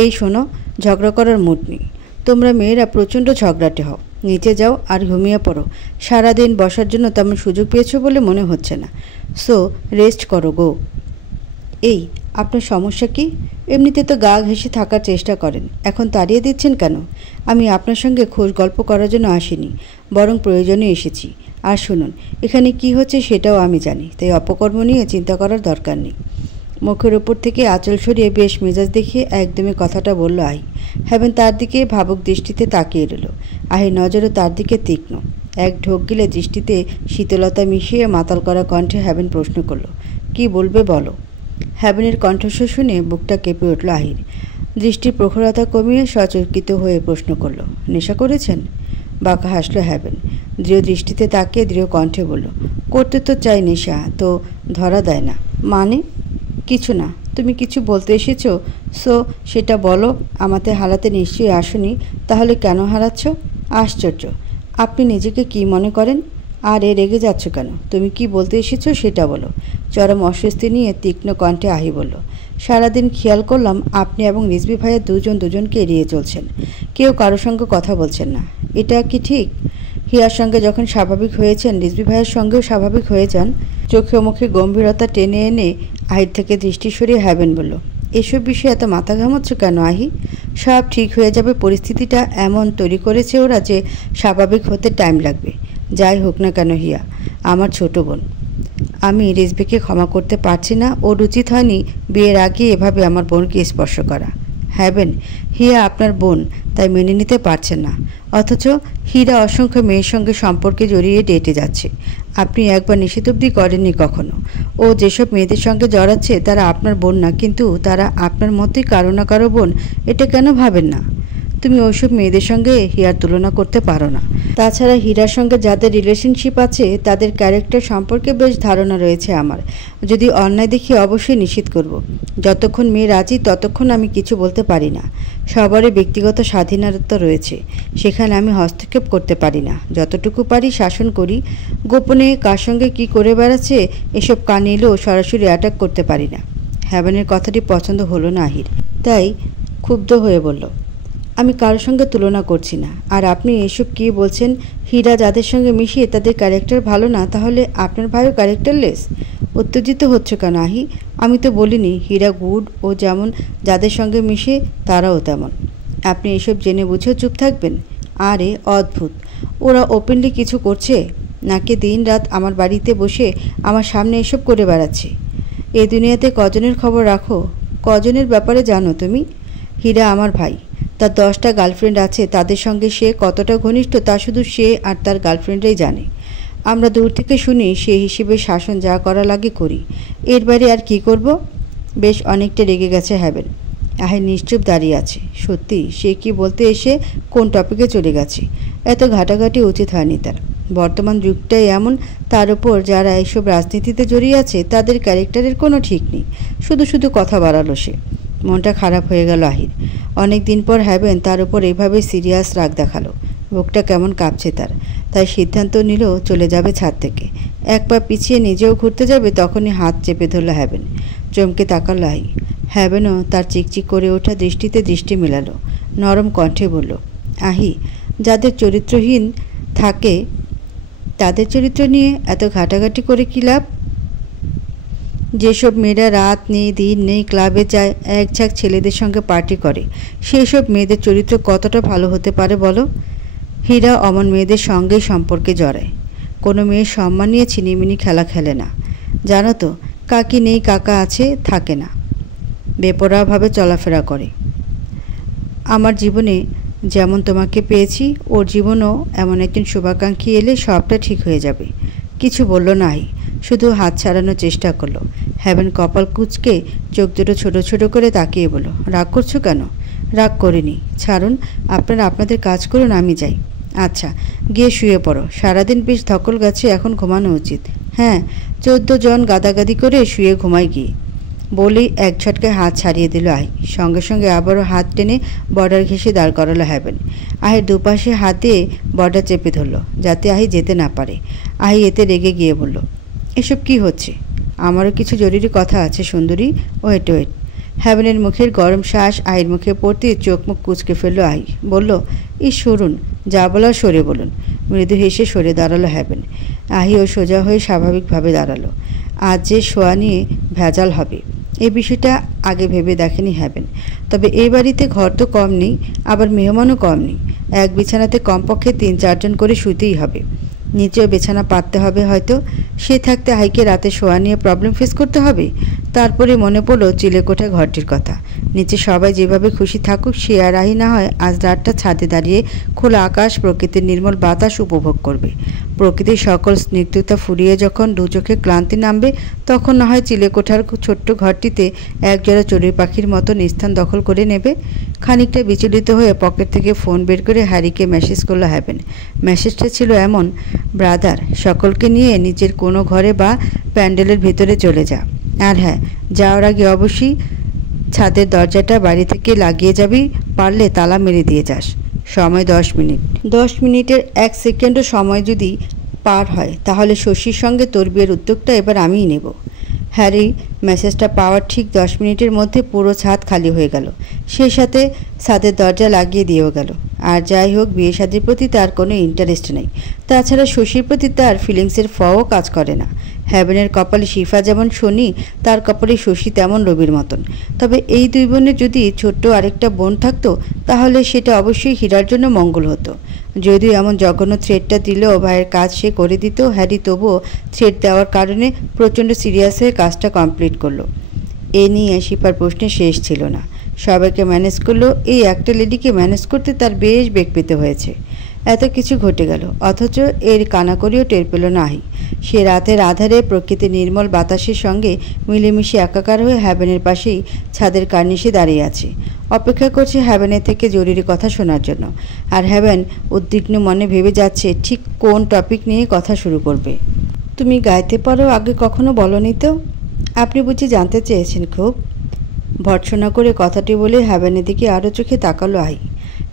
এই শোনো, ঝগড়া করার মুড নেই। তোমরা মেয়েরা প্রচণ্ড ঝগড়াটে হও। নিচে যাও আর ঘুমিয়ে পড়ো। সারাদিন বসার জন্য তেমন সুযোগ পেয়েছো বলে মনে হচ্ছে না। সো রেস্ট করো গো। এই, আপনার সমস্যা কি? এমনিতে তো গা ঘেঁষে থাকার চেষ্টা করেন, এখন তাড়িয়ে দিচ্ছেন কেন? আমি আপনার সঙ্গে খোশ গল্প করার জন্য আসিনি, বরং প্রয়োজনে এসেছি। আর শুনুন, এখানে কি হচ্ছে সেটাও আমি জানি, তাই অপকর্ম নিয়ে চিন্তা করার দরকার নেই। মুখের ওপর থেকে আঁচল সরিয়ে বেশ মেজাজ দেখিয়ে একদমই কথাটা বলল আহি। হ্যাভেন তার দিকে ভাবুক দৃষ্টিতে তাকিয়ে রইল। আহির নজরও তার দিকে তীক্ষ্ণ। এক ঢোক গিলে দৃষ্টিতে শীতলতা মিশিয়ে মাতাল করা কণ্ঠে হ্যাভেন প্রশ্ন করল, কি বলবে বলো? হ্যাভেনের কণ্ঠস্বর শুনে বুকটা কেঁপে উঠল আহির। দৃষ্টির প্রখরতা কমিয়ে সচকিত হয়ে প্রশ্ন করল, নেশা করেছেন? বাঁকা হাসল হ্যাভেন। দৃঢ় দৃষ্টিতে তাকিয়ে দৃঢ় কণ্ঠে বলল, করতে তো চাই নেশা, তো ধরা দেয় না। মানে? কিছু না। তুমি কিছু বলতে এসেছো, সো সেটা বলো। আমাতে হারাতে নিশ্চয়ই আসোনি, তাহলে কেন হারাচ্ছ? আশ্চর্য, আপনি নিজেকে কি মনে করেন? আর রেগে যাচ্ছ কেন? তুমি কি বলতে এসেছো সেটা বলো। চরম অস্বস্তি নিয়ে তীক্ষ্ণ কণ্ঠে আহি বলল, সারাদিন খেয়াল করলাম আপনি এবং রিজভি ভাইয়া দুজনকে এড়িয়ে চলছেন, কেউ কারোর সঙ্গে কথা বলছেন না। এটা কি ঠিক? হিয়ার সঙ্গে যখন স্বাভাবিক হয়েছেন, রিজভি ভাইয়ের সঙ্গেও স্বাভাবিক হয়ে যান। চোখে মুখে গম্ভীরতা টেনে এনে আহির থেকে দৃষ্টি সরিয়ে হ্যাভেন বলল, এসব বিষয়ে এত মাথা ঘামাচ্ছ কেন আহি? সব ঠিক হয়ে যাবে। পরিস্থিতিটা এমন তৈরি করেছে ওরা যে স্বাভাবিক হতে টাইম লাগবে। যাই হোক না কেন হিয়া আমার ছোট বোন। আমি রিজভিকে ক্ষমা করতে পারছি না। ওর উচিত হয়নি বিয়ের আগে এভাবে আমার বোনকে স্পর্শ করা। হ্যাভেন, হিয়া আপনার বোন, তাই মেনে নিতে পারছেন না, অথচ হীরা অসংখ্য মেয়ের সঙ্গে সম্পর্কে জড়িয়ে ডেটে যাচ্ছে। আপনি একবার নিষেধ অবধি করেননি কখনো। ও যেসব মেয়েদের সঙ্গে জড়াচ্ছে তারা আপনার বোন না, কিন্তু তারা আপনার মতোই কারো না কারো বোন। এটা কেন ভাবেন না? তুমি ওইসব মেয়েদের সঙ্গে হিয়ার তুলনা করতে পারো না। তাছাড়া হীরার সঙ্গে যাদের রিলেশনশিপ আছে তাদের ক্যারেক্টার সম্পর্কে বেশ ধারণা রয়েছে আমার। যদি অন্যায় দেখি অবশ্যই নিষেধ করব। যতক্ষণ মেয়ে রাজি ততক্ষণ আমি কিছু বলতে পারি না। সবারই ব্যক্তিগত স্বাধীনতা রয়েছে, সেখানে আমি হস্তক্ষেপ করতে পারি না। যতটুকু পারি শাসন করি। গোপনে কার সঙ্গে কী করে বেড়াচ্ছে এসব কানে এলেও সরাসরি অ্যাটাক করতে পারি না। হ্যাভেনের কথাটি পছন্দ হলো না আহির, তাই ক্ষুব্ধ হয়ে বলল, আমি কারোর সঙ্গে তুলনা করছি না। আর আপনি এসব কী বলছেন? হীরা যাদের সঙ্গে মিশিয়ে তাদের ক্যারেক্টার ভালো না, তাহলে আপনার ভাইও ক্যারেক্টারলেস? উত্তেজিত হচ্ছে কেন আহি? আমি তো বলিনি হীরা গুড, ও যেমন যাদের সঙ্গে মিশে তারাও তেমন। আপনি এসব জেনে বুঝেও চুপ থাকবেন? আরে অদ্ভুত, ওরা ওপেনলি কিছু করছে নাকি দিন রাত আমার বাড়িতে বসে আমার সামনে এসব করে বেড়াচ্ছে? এই দুনিয়াতে কজনের খবর রাখো? কজনের ব্যাপারে জানো তুমি? হীরা আমার ভাই, তার 10টা গার্লফ্রেন্ড আছে। তাদের সঙ্গে সে কতটা ঘনিষ্ঠ তা শুধু সে আর তার গার্লফ্রেন্ডরাই জানে। আমরা দূর থেকে শুনি, সেই হিসেবে শাসন যা করা লাগে করি। এর বাইরে আর কি করব? বেশ অনেকটা রেগে গেছে হ্যাভেন। আহির নিশ্চুপ দাঁড়িয়ে আছে। সত্যি সে কি বলতে এসে কোন টপিকে চলে গেছে। এত ঘাটাঘাটি উচিত হয়নি তার। বর্তমান যুগটাই এমন, তার উপর যারা এইসব রাজনীতিতে জড়িয়ে আছে তাদের ক্যারেক্টারের কোনো ঠিক নেই। শুধু শুধু কথা বাড়ালো সে। মনটা খারাপ হয়ে গেল আহির। অনেক দিন পর হ্যাভেন তার উপর এইভাবে সিরিয়াস রাগ দেখালো। বুকটা কেমন কাঁপছে তার। তাই সিদ্ধান্ত নিল চলে যাবে ছাদ থেকে। এক পা পিছিয়ে নিজেও ঘুরতে যাবে, তখনই হাত চেপে ধরল হ্যাভেন। চমকে তাকালো আহি। হ্যাভেনও তার চিকচিক করে ওঠা দৃষ্টিতে দৃষ্টি মেলালো। নরম কণ্ঠে বলল, আহি, যাদের চরিত্রহীন থাকে তাদের চরিত্র নিয়ে এত ঘাটাঘাটি করে কী লাভ? যেসব মেয়েরা রাত নেই দিন নেই ক্লাবে যায়, এক ঝাঁক ছেলেদের সঙ্গে পার্টি করে, সেই সব মেয়েদের চরিত্র কতটা ভালো হতে পারে বলো? হীরা অমন মেয়েদের সঙ্গেই সম্পর্কে জড়ায়। কোনো মেয়ের সম্মান নিয়ে ছিনিমিনি খেলা খেলে না। জানো তো, কাকি নেই কাকা আছে থাকে না, বেপরোয়াভাবে চলাফেরা করে। আমার জীবনে যেমন তোমাকে পেয়েছি, ওর জীবনেও এমন একজন শুভাকাঙ্ক্ষী এলে সবটা ঠিক হয়ে যাবে। কিছু বলল না আহি, শুধু হাত ছাড়ানোর চেষ্টা করলো। হ্যাভেন কপাল কুঁচকে চোখ দুটো ছোটো ছোটো করে তাকিয়ে বলল, রাগ করছো কেন? রাগ করিনি, ছাড়ুন, আপনারা আপনাদের কাজ করুন, আমি যাই। আচ্ছা, গিয়ে শুয়ে পড়ো, সারাদিন বেশ ধকল গেছে, এখন ঘুমানো উচিত। হ্যাঁ, 14 জন গাদাগাদি করে শুয়ে ঘুমাই গিয়ে, বলেই এক ঝটকায় হাত ছাড়িয়ে দিল আহি। সঙ্গে সঙ্গে আবারও হাত টেনে বর্ডার ঘেঁষে দাঁড় করালো হ্যাভেন। আহির দুপাশে হাত দিয়ে বর্ডার চেপে ধরল, যাতে আহি যেতে না পারে। আহি এতে রেগে গিয়ে বলল, এসব কি হচ্ছে? আমারও কিছু জরুরি কথা আছে সুন্দরী, ওয়েট ওয়েট। হ্যাভেনের মুখের গরম শ্বাস আহির মুখে পড়তে চোখ মুখ কুঁচকে ফেলল আহি। বলল, সরুন, যা বলার সরে বলুন। মৃদু হেসে সরে দাঁড়ালো হ্যাভেন। আহিও সোজা হয়ে স্বাভাবিকভাবে দাঁড়ালো। আজ যে শোয়া নিয়ে ভেজাল হবে, এই বিষয়টা আগে ভেবে দেখেনি হ্যাভেন। তবে এই বাড়িতে ঘর তো কম নেই, আবার মেহমানও কম নেই। এক বিছানাতে কমপক্ষে 3-4 জন করে শুতেই হবে। নিচেও বিছানা পাততে হবে হয়তো। সে থাকতে আহিকে রাতে শোয়া নিয়ে প্রবলেম ফেস করতে হবে। তারপরে মনে পড়ল চিলেকোঠা ঘরটির কথা। নিচে সবাই যেভাবে খুশি থাকুক, সে আর আহি না হয় আজ রাতটা ছাদে দাঁড়িয়ে খোলা আকাশ, প্রকৃতির নির্মল বাতাস উপভোগ করবে। প্রকৃতির সকল স্নিগ্ধতা ফুরিয়ে যখন দু চোখে ক্লান্তি নামবে, তখন না হয় চিলেকোঠার ছোট্ট ঘরটিতে একজোড়া চড়ুই পাখির মতো স্থান দখল করে নেবে। খানিকটা বিচলিত হয়ে পকেট থেকে ফোন বের করে হ্যারিকে মেসেজ করলো হ্যাভেন। মেসেজটা ছিল এমন, ব্রাদার, সকলকে নিয়ে নিজের কোনো ঘরে বা প্যান্ডেলের ভিতরে চলে যা। আর হ্যাঁ, যাওয়ার আগে অবশ্যই ছাদের দরজাটা বাড়ি থেকে লাগিয়ে যাবি, পারলে তালা মেরে দিয়ে যাস। সময় 10 মিনিট। 10 মিনিটের 1 সেকেন্ডও সময় যদি পার হয়, তাহলে শশীর সঙ্গে তোর বিয়ের উদ্যোগটা এবার আমিই নেব। হ্যারি মেসেজটা পাওয়ার ঠিক 10 মিনিটের মধ্যে পুরো ছাদ খালি হয়ে গেল। সেই সাথে ছাদের দরজা লাগিয়ে দিয়েও গেল। আর যাই হোক, বিয়ে শাদির প্রতি তার কোনো ইন্টারেস্ট নেই। তাছাড়া শশীর প্রতি তার ফিলিংসের ফও কাজ করে না। হ্যাভেনের কপালে শিফা যেমন শনি, তার কপালে শশী তেমন রবির মতন। তবে এই দুই বোনের যদি ছোট্ট আরেকটা বোন থাকতো, তাহলে সেটা অবশ্যই হীরার জন্য মঙ্গল হতো। যদিও এমন জঘন্য থ্রেটটা দিলেও ভাইয়ের কাজ সে করে দিত, হ্যারি তবুও থ্রেট দেওয়ার কারণে প্রচণ্ড সিরিয়াস হয়ে কাজটা কমপ্লিট করলো। এ নিয়ে শিফার প্রশ্নে শেষ ছিল না। সবাইকে ম্যানেজ করলো, এই একটা লেডিকে ম্যানেজ করতে তার বেশ বেগ পেতে হয়েছে। এত কিছু ঘটে গেল, অথচ এর কানাকড়িও টের পেল না আহি। সে রাতের আধারে প্রকৃতির নির্মল বাতাসের সঙ্গে মিলেমিশে একাকার হয়ে হ্যাভেনের পাশেই ছাদের কার্নিশে দাঁড়িয়ে আছে। অপেক্ষা করছে হ্যাভেনের থেকে জরুরি কথা শোনার জন্য। আর হ্যাভেন উদ্বিগ্ন মনে ভেবে যাচ্ছে ঠিক কোন টপিক নিয়ে কথা শুরু করবে। তুমি গাইতে পারো, আগে কখনো বলনি তো? আপনি বুঝি জানতে চেয়েছেন খুব? ভর্ৎসনা করে কথাটি বলে হ্যাভেনের দিকে আরও চোখে তাকালো আহি।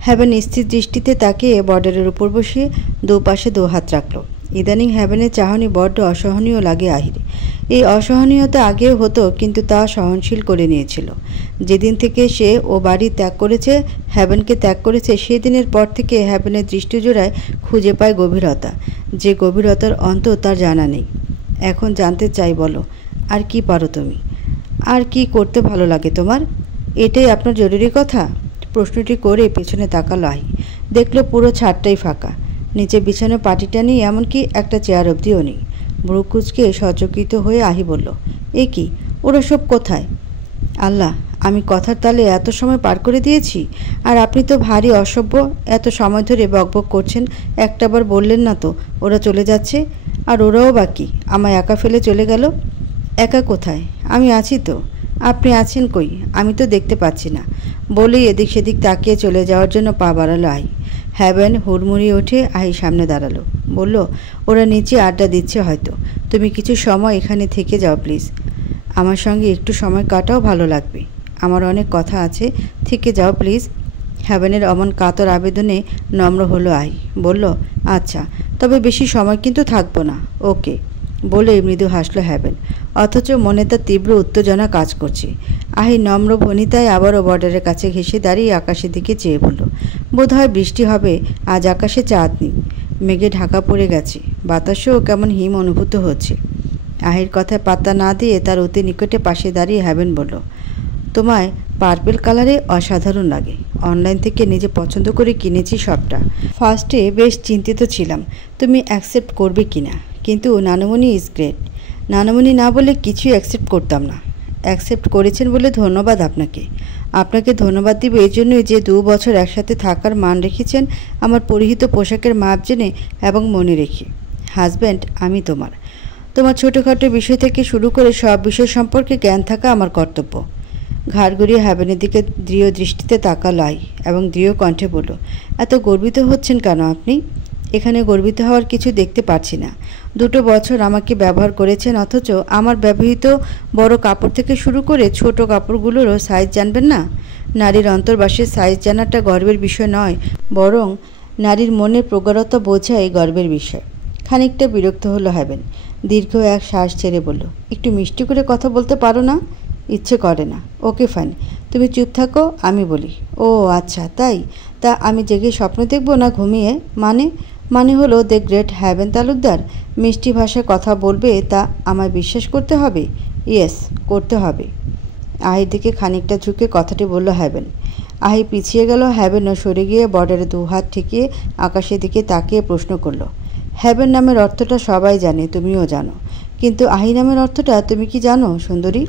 হ্যাভেন স্থির দৃষ্টিতে তাকিয়ে বর্ডারের উপর বসিয়ে দুপাশে 2 হাত রাখল। ইদানিং হ্যাভেনের চাহনি বড্ড অসহনীয় লাগে আহির। এই অসহনীয়তা আগেও হতো, কিন্তু তা সহনশীল করে নিয়েছিল। যেদিন থেকে সে ও বাড়ি ত্যাগ করেছে, হ্যাভেনকে ত্যাগ করেছে, সেদিনের পর থেকে হ্যাভেনের দৃষ্টিজোড়ায় খুঁজে পায় গভীরতা। যে গভীরতার অন্ত তার জানা নেই। এখন জানতে চাই, বলো, আর কি পারো তুমি? আর কি করতে ভালো লাগে তোমার? এটাই আপনার জরুরি কথা? প্রশ্নটি করে পেছনে তাকালো আহি। দেখলো পুরো ছাদটাই ফাঁকা। নিচে বিছানো পাটিটা নেই, এমনকি একটা চেয়ার অবধিও নেই। ভ্রু কুঁচকে সচকিত হয়ে আহি বলল, এ কি, ওরা সব কোথায়? আল্লাহ, আমি কথার তালে এত সময় পার করে দিয়েছি, আর আপনি তো ভারী অসভ্য। এত সময় ধরে বকবক করছেন, একটাবার বললেন না তো ওরা চলে যাচ্ছে? আর ওরাও বাকি আমায় একা ফেলে চলে গেল। একা কোথায়? আমি আছি তো। আপনি আছেন কই? আমি তো দেখতে পাচ্ছি না। বলেই এদিক সেদিক তাকিয়ে চলে যাওয়ার জন্য পা বাড়ালো আহি। হ্যাভেন হুড়মুড়িয়ে উঠে আহির সামনে দাঁড়ালো। বলল, ওরা নিচে আড্ডা দিচ্ছে হয়তো, তুমি কিছু সময় এখানে থেকে যাও প্লিজ। আমার সঙ্গে একটু সময় কাটাও, ভালো লাগবে। আমার অনেক কথা আছে, থেকে যাও প্লিজ। হ্যাভেনের অমন কাতর আবেদনে নম্র হলো আহি। বলল, আচ্ছা, তবে বেশি সময় কিন্তু থাকবো না। ওকে বলে মৃদু হাসলো হ্যাভেন, অথচ মনে তার তীব্র উত্তেজনা কাজ করছে। আহি নম্র ভনিতায় আবারও বর্ডারের কাছে ঘেঁষে দাঁড়িয়ে আকাশের দিকে চেয়ে বলল, বোধ হয় বৃষ্টি হবে, আজ আকাশে চাঁদ নেই, মেঘে ঢাকা পড়ে গেছে, বাতাসেও কেমন হিম অনুভূত হচ্ছে। আহির কথায় পাত্তা না দিয়ে তার অতি নিকটে পাশে দাঁড়িয়ে হ্যাভেন বলল, তোমায় পার্পেল কালারে অসাধারণ লাগে। অনলাইন থেকে নিজে পছন্দ করে কিনেছি সবটা। ফার্স্টে বেশ চিন্তিত ছিলাম তুমি অ্যাকসেপ্ট করবে কি না, কিন্তু নানমণি ইজ গ্রেট। নানমণি না বলে কিছুই অ্যাকসেপ্ট করতাম না। অ্যাকসেপ্ট করেছেন বলে ধন্যবাদ আপনাকে। আপনাকে ধন্যবাদ দিব এই জন্যই যে 2 বছর একসাথে থাকার মান রেখেছেন আমার পরিহিত পোশাকের মাপ জেনে এবং মনে রেখে। হাজব্যান্ড আমি তোমার। তোমার ছোটোখাটো বিষয় থেকে শুরু করে সব বিষয় সম্পর্কে জ্ঞান থাকা আমার কর্তব্য। ঘাড় গড়িয়ে হ্যাভেনের দিকে দৃঢ় দৃষ্টিতে তাকালো আই এবং দৃঢ় কণ্ঠে বলল, এত গর্বিত হচ্ছেন কেন আপনি? এখানে গর্বিত হওয়ার কিছু দেখতে পাচ্ছি না। 2 বছর আমাকে ব্যবহার করেছেন, অথচ আমার ব্যবহৃত বড় কাপড় থেকে শুরু করে ছোট কাপড়গুলোরও সাইজ জানবেন না। নারীর অন্তর্বাসের সাইজ জানাটা গর্বের বিষয় নয়, বরং নারীর মনের প্রগাঢ়তা বোঝাই গর্বের বিষয়। খানিকটা বিরক্ত হলো হ্যাভেন। দীর্ঘ এক শ্বাস ছেড়ে বলল, একটু মিষ্টি করে কথা বলতে পারো না? ইচ্ছে করে না। ওকে ফাইন, তুমি চুপ থাকো, আমি বলি। ও আচ্ছা তাই, তা আমি জেগে স্বপ্ন দেখব না ঘুমিয়ে? মানে হলো দ্য গ্রেট হ্যাভেন তালুকদার মিষ্টি ভাষায় কথা বলবে, তা আমায় বিশ্বাস করতে হবে? ইয়েস, করতে হবে। আহির দিকে খানিকটা ঝুঁকে কথাটি বলল হ্যাভেন। আহি পিছিয়ে গেল, হ্যাভেনও সরে গিয়ে বর্ডারে 2 হাত ঠেকিয়ে আকাশের দিকে তাকিয়ে প্রশ্ন করল, হ্যাভেন নামের অর্থটা সবাই জানে, তুমিও জানো, কিন্তু আহি নামের অর্থটা তুমি কি জানো সুন্দরী?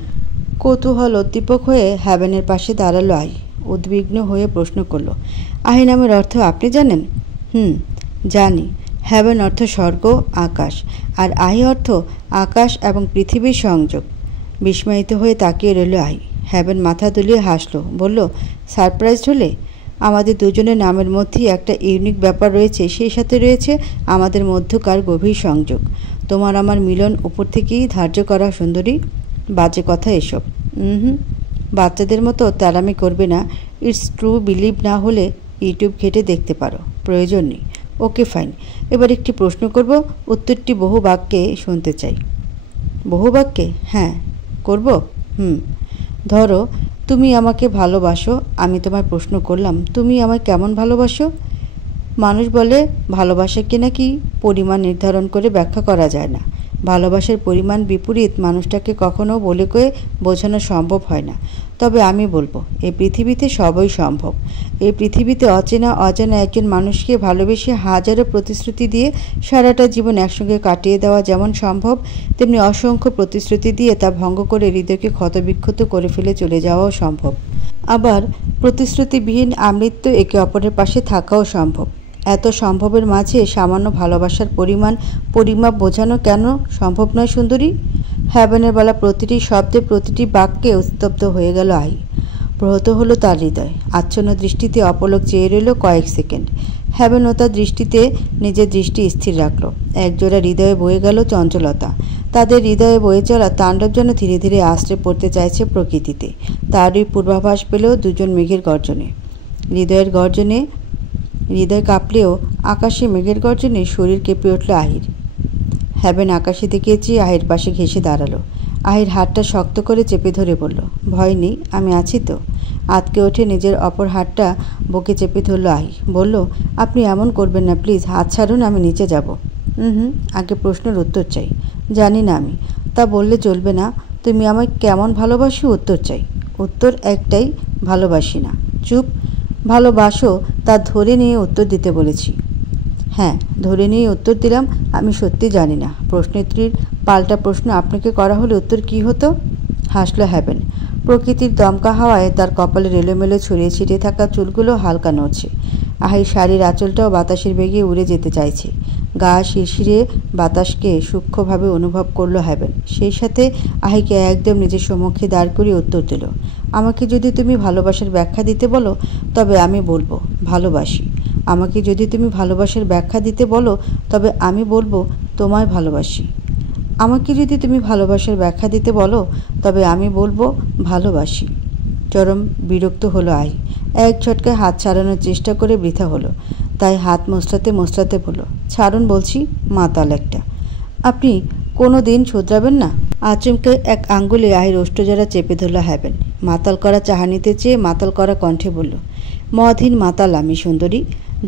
কৌতূহল উদ্দীপক হয়ে হ্যাভেনের পাশে দাঁড়ালো আহি। উদ্বিগ্ন হয়ে প্রশ্ন করল, আহি নামের অর্থ আপনি জানেন? জানি। হ্যাভেন অর্থ স্বর্গ, আকাশ, আর আহি অর্থ আকাশ এবং পৃথিবীর সংযোগ। বিস্ময়িত হয়ে তাকিয়ে রইল আহি। হ্যাভেন মাথা দুলিয়ে হাসল, বলল, সারপ্রাইজড হলে? আমাদের দুজনের নামের মধ্যেই একটা ইউনিক ব্যাপার রয়েছে, সেই সাথে রয়েছে আমাদের মধ্যকার গভীর সংযোগ। তোমার আমার মিলন উপর থেকেই ধার্য করা সুন্দরী। বাজে কথা এসব। বাচ্চাদের মতো তেলামি করবে না। ইটস ট্রু, বিলিভ না হলে ইউটিউব ঘেটে দেখতে পারো, প্রয়োজন নেই। ওকে ফাইন, এবার একটি প্রশ্ন করব, উত্তরটি বহু বাক্যে শুনতে চাই। বহু বাক্যে? হ্যাঁ করব। ধরো তুমি আমাকে ভালোবাসো, আমি তোমায় প্রশ্ন করলাম, তুমি আমায় কেমন ভালোবাসো? মানুষ বলে ভালোবাসাকে নাকি পরিমাণ নির্ধারণ করে ব্যাখ্যা করা যায় না। ভালোবাসার পরিমাণ বিপরীত মানুষটাকে কখনো বলে কয়ে বোঝানো সম্ভব হয় না। তবে আমি বলবো, এই পৃথিবীতে সবই সম্ভব। এই পৃথিবীতে অচেনা অজানা একজন মানুষকে ভালোবেসে হাজারো প্রতিশ্রুতি দিয়ে সারাটা জীবন একসঙ্গে কাটিয়ে দেওয়া যেমন সম্ভব, তেমনি অসংখ্য প্রতিশ্রুতি দিয়ে তা ভঙ্গ করে হৃদয়কে ক্ষতবিক্ষত করে ফেলে চলে যাওয়াও সম্ভব। আবার প্রতিশ্রুতিবিহীন আমৃত্য একে অপরের পাশে থাকাও সম্ভব। এত সম্ভবের মাঝে সামান্য ভালোবাসার পরিমাপ বোঝানো কেন সম্ভব নয় সুন্দরী? হ্যাভেনের বলা প্রতিটি শব্দে, প্রতিটি বাক্যে স্তব্ধ হয়ে গেল আহি। প্রহত হলো তার হৃদয়। আচ্ছন্ন দৃষ্টিতে অপলক চেয়ে রইল কয়েক সেকেন্ড। হ্যাভেনও তার দৃষ্টিতে নিজের দৃষ্টি স্থির রাখল। একজোড়া হৃদয়ে বয়ে গেল চঞ্চলতা। তাদের হৃদয়ে বয়ে চলা তাণ্ডব যেন ধীরে ধীরে আশ্রে পড়তে চাইছে প্রকৃতিতে। তারই পূর্বাভাস পেল দুজন মেঘের গর্জনে। হৃদয় কাঁপলেও আকাশে মেঘের গর্জনে শরীর কেঁপে উঠল আহির। হ্যাভেন আকাশে দিকে চেয়ে আহির পাশে ঘেঁষে দাঁড়ালো। আহির হাতটা শক্ত করে চেপে ধরে বলল, ভয় নেই, আমি আছি তো। আতকে ওঠে নিজের অপর হাতটা বুকে চেপে ধরল আহি। বলল, আপনি এমন করবেন না প্লিজ, হাত ছাড়ুন, আমি নিচে যাব। আগে প্রশ্নের উত্তর চাই। জানি না আমি, তা বললে চলবে না। তুমি আমায় কেমন ভালোবাসো উত্তর চাই। উত্তর একটাই, ভালোবাসি না। চুপ। ভালোবাসো তা ধরে নিয়ে উত্তর দিতে বলেছি। হ্যাঁ, ধরে নিয়ে উত্তর দিলাম। আমি সত্যি জানি না। প্রশ্নেত্রীর পাল্টা প্রশ্ন আপনাকে করা হলে উত্তর কী হতো? হাসল হ্যাভেন। প্রকৃতির দমকা হাওয়ায় তার কপালের এলোমেলো ছড়িয়ে ছিটিয়ে থাকা চুলগুলো হালকা নড়ছে। আহির শাড়ির আঁচলটাও বাতাসের বেগে উড়ে যেতে চাইছে। গা শিরশিরে বাতাসকে সূক্ষ্মভাবে অনুভব করল হ্যাভেন। সেই সাথে আহিকে একদম নিজের সম্মুখে দাঁড় করিয়ে উত্তর দিল, আমাকে যদি তুমি ভালোবাসার ব্যাখ্যা দিতে বলো, তবে আমি বলবো ভালোবাসি। আমাকে যদি তুমি ভালোবাসার ব্যাখ্যা দিতে বলো তবে আমি বলবো তোমায় ভালোবাসি। আমাকে যদি তুমি ভালোবাসার ব্যাখ্যা দিতে বলো তবে আমি বলবো ভালোবাসি। চরম বিরক্ত হলো আহি। এক ঝটকায় হাত ছাড়ানোর চেষ্টা করে বৃথা হলো। তাই হাত মোচড়াতে মোচড়াতে বলল, ছাড়ুন বলছি, মাতাল একটা। আপনি কোনো দিন শোধরাবেন না? আচমকে এক আঙ্গুলে আহির ওষ্ঠজোড়া চেপে ধরল হ্যাভেন। মাতাল করা চাহানিতে চেয়ে মাতাল করা কণ্ঠে বলল, মদহীন মাতাল আমি সুন্দরী,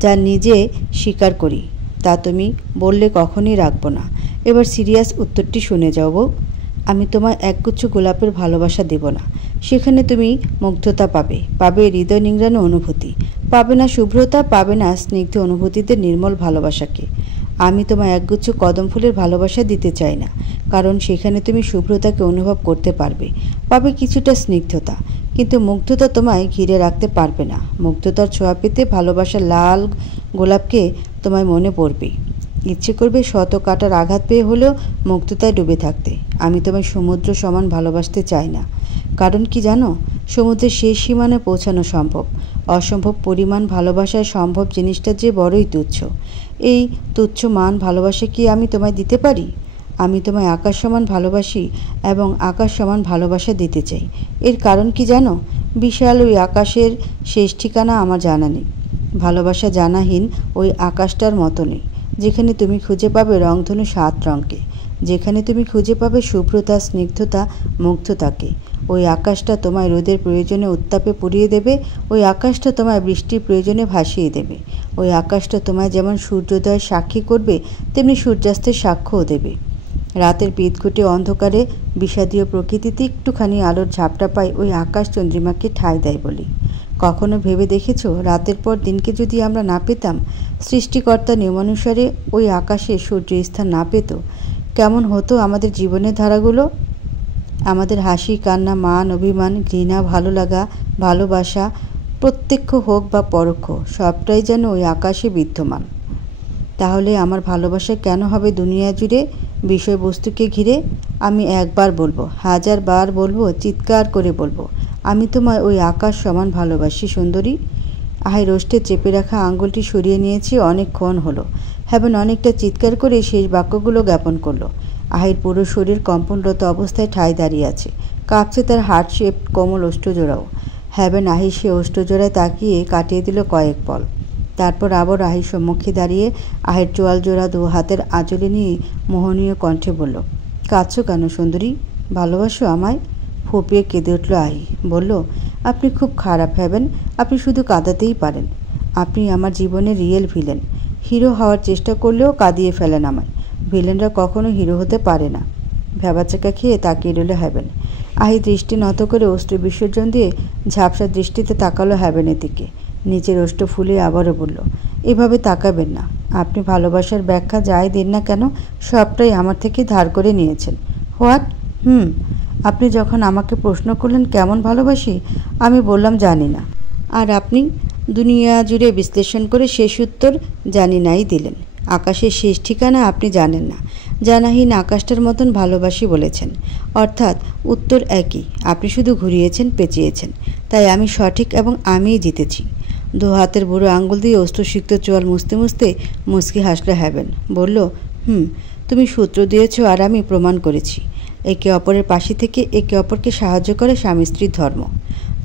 যা নিজে স্বীকার করি। তা তুমি বললে কখনই রাখবো না। এবার সিরিয়াস উত্তরটি শুনে যাও বউ। আমি তোমায় একগুচ্ছ গোলাপের ভালোবাসা দেব না। সেখানে তুমি মুগ্ধতা পাবে, পাবে হৃদয় নিংড়ানো অনুভূতি, পাবে না শুভ্রতা, পাবে না স্নিগ্ধ অনুভূতিতে নির্মল ভালোবাসাকে। আমি তোমায় একগুচ্ছ কদম ফুলের ভালোবাসা দিতে চাই না, কারণ সেখানে তুমি শুভ্রতাকে অনুভব করতে পারবে, পাবে কিছুটা স্নিগ্ধতা, কিন্তু মুগ্ধতা তোমায় ঘিরে রাখতে পারবে না। মুগ্ধতার ছোঁয়া পেতে ভালোবাসার লাল গোলাপকে তোমায় মনে পড়বে, ইচ্ছে করবে শত কাটার আঘাত পেয়ে হলেও মুগ্ধতায় ডুবে থাকতে। আমি তোমায় সমুদ্র সমান ভালোবাসতে চাই না। কারণ কি জানো? সমুদ্রের শেষ সীমানায় পৌঁছানো সম্ভব, অসম্ভব পরিমাণ ভালোবাসায় সম্ভব জিনিসটা যে বড়ই তুচ্ছ। এই তুচ্ছ মান ভালোবাসা কি আমি তোমায় দিতে পারি? আমি তোমায় আকাশ সমান ভালোবাসি এবং আকাশ সমান ভালোবাসা দিতে চাই। এর কারণ কি জানো? বিশাল ওই আকাশের শেষ ঠিকানা আমার জানা নেই। ভালোবাসা জানাহীন ওই আকাশটার মতো নেই, যেখানে তুমি খুঁজে পাবে রংধনু 7 রঙকে, যেখানে তুমি খুঁজে পাবে শুভ্রতা, স্নিগ্ধতা, মুগ্ধতাকে। ওই আকাশটা তোমায় রোদের প্রয়োজনে উত্তাপে পুড়িয়ে দেবে, ওই আকাশটা তোমায় বৃষ্টির প্রয়োজনে ভাসিয়ে দেবে। ওই আকাশটা তোমায় যেমন সূর্যোদয়ের সাক্ষী করবে, তেমনি সূর্যাস্তের সাক্ষ্যও দেবে। রাতের পিতঘুটে অন্ধকারে বিষাদীয় প্রকৃতিতে একটুখানি আলোর ঝাপটা পায় ওই আকাশ চন্দ্রিমাকে ঠাঁই দেয় বলে। কখনো ভেবে দেখেছ, রাতের পর দিনকে যদি আমরা না পেতাম, সৃষ্টিকর্তা নিয়মানুসারে ওই আকাশে সূর্য স্থান না পেত, কেমন হতো আমাদের জীবনের ধারাগুলো? আমাদের হাসি, কান্না, মান, অভিমান, ঘৃণা, ভালো লাগা, ভালোবাসা, প্রত্যক্ষ হোক বা পরোক্ষ, সবটাই যেন ওই আকাশে বিদ্যমান। তাহলে আমার ভালোবাসা কেন হবে দুনিয়া জুড়ে বিষয়বস্তুকে ঘিরে? আমি একবার বলবো, 1000 বার বলবো, চিৎকার করে বলবো, আমি তোমায় ওই আকাশ সমান ভালোবাসি সুন্দরী। আহি রোস্টে চেপে রাখা আঙ্গুলটি সরিয়ে নিয়েছি অনেকক্ষণ হলো। হ্যাভেন অনেকটা চিৎকার করে শেষ বাক্যগুলো জ্ঞাপন করলো। আহির পুরো শরীর কম্পনরত অবস্থায় ঠায় দাঁড়িয়ে আছে, কাঁপছে তার হার্ট শেপ কোমল ওষ্ঠজোড়াও। হ্যাভেন আহির সে ওষ্ঠজোড়ায় তাকিয়ে কাটিয়ে দিল কয়েক পল। তারপর আবার আহির সম্মুখে দাঁড়িয়ে আহির চোয়াল জোড়া 2 হাতের আঁচলে নিয়ে মোহনীয় কণ্ঠে বলল, কাঁদছো কেন সুন্দরী? ভালোবাসো আমায়? ফুপিয়ে কেঁদে উঠল আহি। বলল, আপনি খুব খারাপ হ্যাভেন, আপনি শুধু কাঁদাতেই পারেন। আপনি আমার জীবনের রিয়েল ভিলেন। হিরো হওয়ার চেষ্টা করলেও কাঁদিয়ে ফেলেন আমায়। ভিলেনরা কখনো হিরো হতে পারে না। ভ্যাবাচাকা খেয়ে তাকিয়ে রইল হ্যাভেন। আহি দৃষ্টি নত করে অশ্রু বিসর্জন দিয়ে ঝাপসা দৃষ্টিতে তাকালো হ্যাভেনের দিকে। নিচের ওষ্ঠ ফুলিয়ে আবারও বলল, এভাবে তাকাবেন না। আপনি ভালোবাসার ব্যাখ্যা যাই দিন না কেন, সবটাই আমার থেকে ধার করে নিয়েছেন। হোয়াট? আপনি যখন আমাকে প্রশ্ন করলেন কেমন ভালোবাসি, আমি বললাম জানি না। আর আপনি দুনিয়া জুড়ে বিশ্লেষণ করে শেষ উত্তর জানি নাই দিলেন। আকাশের শেষ ঠিকানা আপনি জানেন না, জানাহীন আকাশটার মতন ভালোবাসি বলেছেন। অর্থাৎ উত্তর একই, আপনি শুধু ঘুরিয়েছেন, পেঁচিয়েছেন। তাই আমি সঠিক এবং আমিই জিতেছি। 2 হাতের বুড়ো আঙ্গুল দিয়ে অস্ত্রসিক্ত চোয়াল মুছতে মুছতে মুচকি হাসলে হ্যাভেন। বলল, তুমি সূত্র দিয়েছ আর আমি প্রমাণ করেছি। একে অপরের পাশে থেকে একে অপরকে সাহায্য করে স্বামী স্ত্রীর ধর্ম।